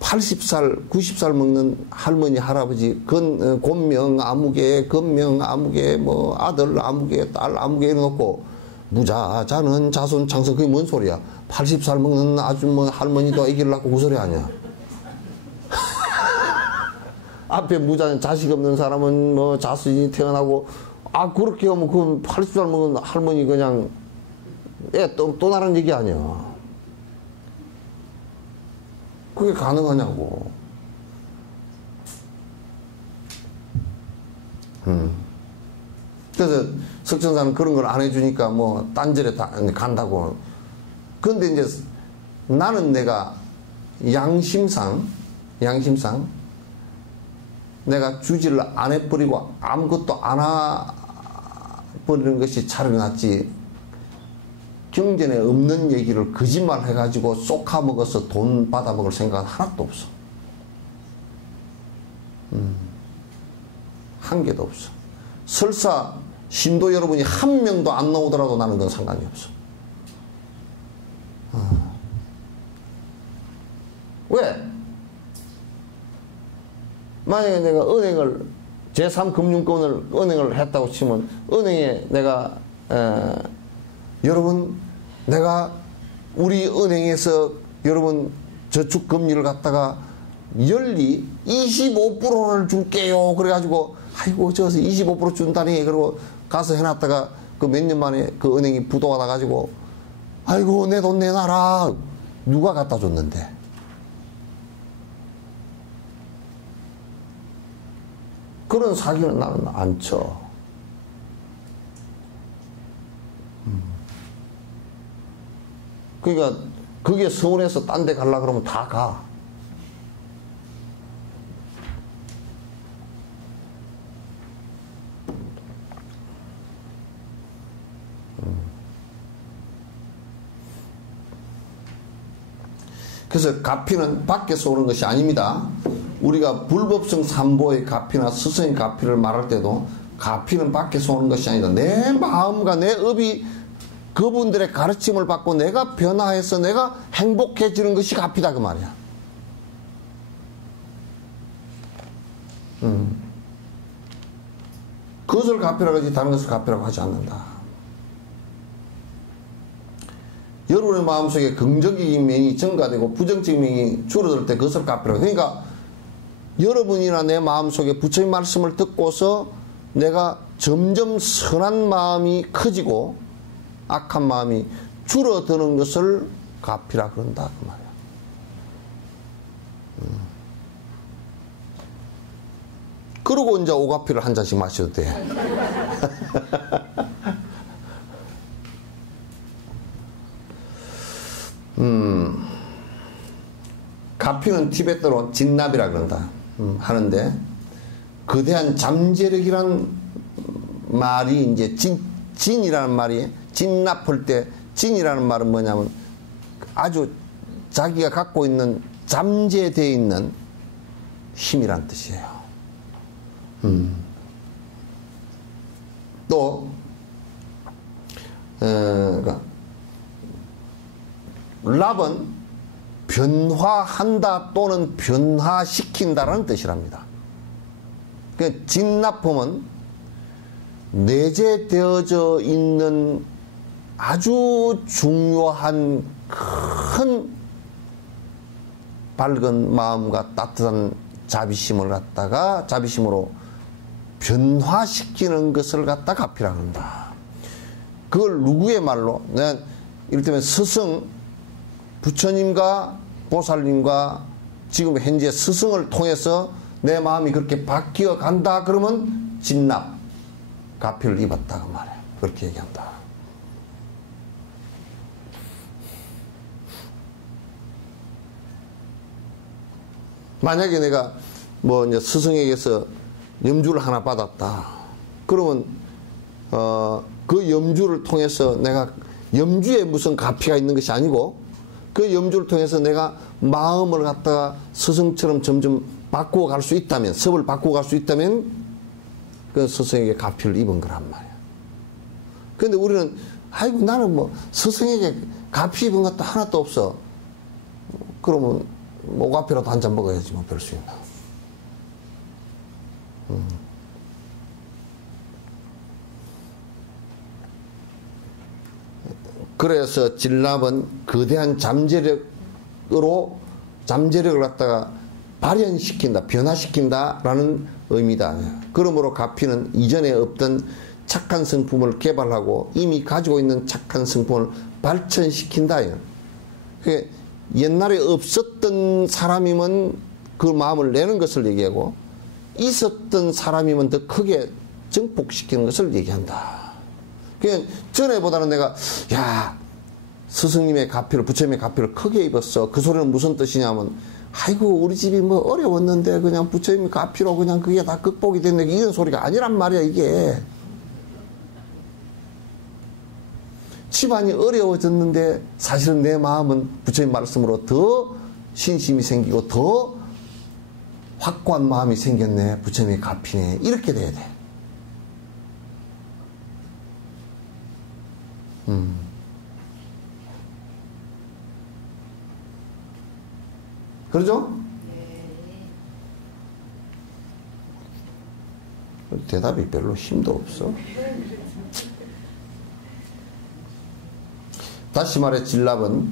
80살 90살 먹는 할머니 할아버지 곤명 아무개 건명 아무개 뭐 아들 아무개 딸 아무개 이래놓고 무자자는 자손 창서 그게 뭔 소리야. 80살 먹는 아줌마 할머니도 아기를 낳고 그 소리 아니야. 앞에 무자는 자식 없는 사람은 뭐 자손이 태어나고 그렇게 하면 그 80살 먹은 할머니 그냥 또 다른 얘기 아니야. 그게 가능하냐고. 그래서 석천사는 그런 걸 안 해주니까 뭐 딴절에 다 간다고. 그런데 이제 나는 내가 양심상 내가 주지를 안 해버리고 아무것도 안 해버리는 것이 차라리 낫지. 경전에 없는 얘기를 거짓말 해가지고 쏙아먹어서 돈 받아먹을 생각은 하나도 없어. 한 개도 없어. 설사 신도 여러분이 한 명도 안 나오더라도 나는 그건 상관이 없어. 왜? 만약에 내가 은행을 제3금융권을 은행을 했다고 치면 은행에 내가 여러분 내가 우리 은행에서 여러분 저축금리를 갖다가 열리 25%를 줄게요. 그래가지고 아이고 저서 25% 준다니 그러고 가서 해놨다가 그 몇 년 만에 그 은행이 부도가 나가지고 아이고 내 돈 내놔라. 누가 갖다 줬는데? 그런 사기는 나는 안 쳐. 그러니까 그게 서울에서 딴 데 가려고 그러면 다 가. 그래서 가피는 밖에서 오는 것이 아닙니다. 우리가 불법성 삼보의 가피나 스승의 가피를 말할 때도 가피는 밖에서 오는 것이 아니다. 내 마음과 내 업이 그분들의 가르침을 받고 내가 변화해서 내가 행복해지는 것이 가피다 그 말이야. 그것을 가피라고 하지 다른 것을 가피라고 하지 않는다. 여러분의 마음속에 긍정적인 면이 증가되고 부정적인 면이 줄어들 때 그것을 가피라고. 그러니까 여러분이나 내 마음속에 부처님 말씀을 듣고서 내가 점점 선한 마음이 커지고 악한 마음이 줄어드는 것을 가피라 그런다 그 말이야. 그러고 이제 오가피를 한 잔씩 마셔도 돼. 가피는 티베트로 진납이라 그런다. 하는데 거대한 잠재력이란 말이 이제 진이라는 말이 진납할 때 진이라는 말은 뭐냐면 아주 자기가 갖고 있는 잠재되어 있는 힘이란 뜻이에요. 또 그러니까 랍은 변화한다 또는 변화시킨다라는 뜻이랍니다. 그 진납품은 내재되어져 있는 아주 중요한 큰 밝은 마음과 따뜻한 자비심을 갖다가 자비심으로 변화시키는 것을 갖다 가피라고 한다. 그걸 누구의 말로? 내가 이를테면 스승 부처님과 보살님과 지금 현재 스승을 통해서 내 마음이 그렇게 바뀌어 간다 그러면 진납 가피를 입었다 그 말이야. 그렇게 얘기한다. 만약에 내가 뭐 이제 스승에게서 염주를 하나 받았다. 그러면 그 염주를 통해서 내가 염주에 무슨 가피가 있는 것이 아니고 그 염주를 통해서 내가 마음을 갖다가 스승처럼 점점 바꾸어 갈 수 있다면, 섭을 바꾸어 갈 수 있다면 그 스승에게 가피를 입은 거란 말이야. 그런데 우리는 아이고 나는 뭐 스승에게 가피 입은 것도 하나도 없어. 그러면 뭐 가피라도 한 잔 먹어야지 뭐 별 수 있나. 그래서 진납은 거대한 잠재력을 갖다가 발현시킨다, 변화시킨다라는 의미다. 그러므로 가피는 이전에 없던 착한 성품을 개발하고 이미 가지고 있는 착한 성품을 발전시킨다. 옛날에 없었던 사람이면 그 마음을 내는 것을 얘기하고 있었던 사람이면 더 크게 증폭시키는 것을 얘기한다. 그냥 전에보다는 내가 야 스승님의 가피를 부처님의 가피를 크게 입었어. 그 소리는 무슨 뜻이냐면 아이고 우리 집이 뭐 어려웠는데 그냥 부처님 가피로 그냥 그게 다 극복이 됐네 이런 소리가 아니란 말이야. 이게 집안이 어려워졌는데 사실은 내 마음은 부처님 말씀으로 더 신심이 생기고 더 확고한 마음이 생겼네. 부처님의 가피네. 이렇게 돼야 돼. 그러죠? 대답이 별로 힘도 없어. 다시 말해 진랍은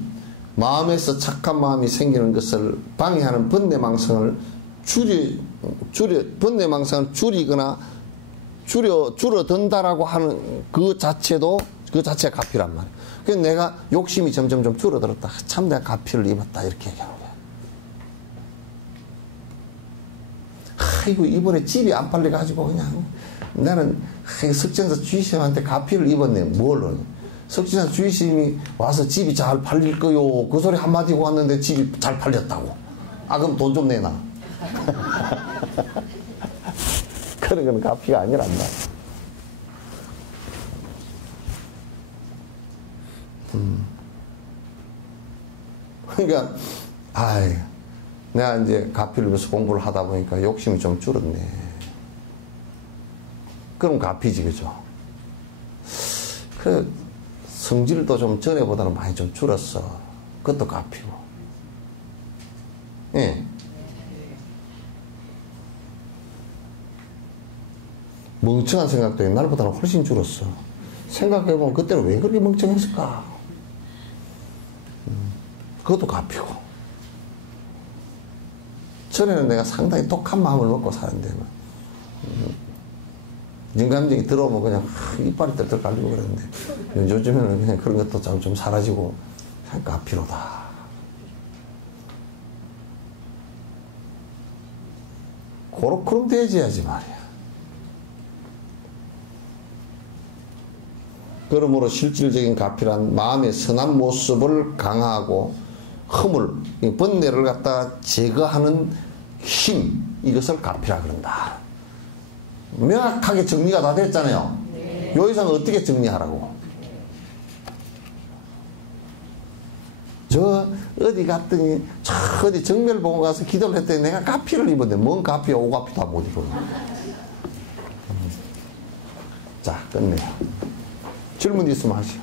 마음에서 착한 마음이 생기는 것을 방해하는 번뇌망상을 번뇌망상을 줄이거나 줄어든다라고 하는 그 자체가 가피란 말이야. 그래서 내가 욕심이 점점 줄어들었다. 참 내가 가피를 입었다. 이렇게 얘기하는 거야. 아이고 이번에 집이 안 팔려가지고 그냥 나는 석전사 주의심한테 가피를 입었네. 뭘로? 석전사 주의심이 와서 집이 잘 팔릴 거요. 그 소리 한마디 하고 왔는데 집이 잘 팔렸다고. 아 그럼 돈 좀 내놔. 그런 건 가피가 아니란 말이야. 그러니까 내가 이제 가피를 위해서 공부를 하다 보니까 욕심이 좀 줄었네. 그럼 가피지, 그죠? 그래, 성질도 좀 전에보다는 많이 좀 줄었어. 그것도 가피고. 예. 멍청한 생각도 옛날보다는 훨씬 줄었어. 생각해보면 그때는 왜 그렇게 멍청했을까? 그것도 가피고. 전에는 내가 상당히 독한 마음을 먹고 사는데, 인감정이 들어오면 그냥 이빨이 뜰뜰 갈리고 그랬는데, 요즘에는 그냥 그런 것도 좀 사라지고, 그냥 가피로다. 그럼 돼야지 말이야. 그러므로 실질적인 가피란 마음의 선한 모습을 강화하고 허물, 번뇌를 갖다 제거하는 힘, 이것을 가피라 그런다. 명확하게 정리가 다 됐잖아요. 네. 요 이상 어떻게 정리하라고? 저 어디 갔더니 저 어디 정멸봉 가서 기도를 했더니 내가 가피를 입었는데 뭔 가피야 오가피 다 못 입어. 자 끝내요. 질문 있으면 하시오.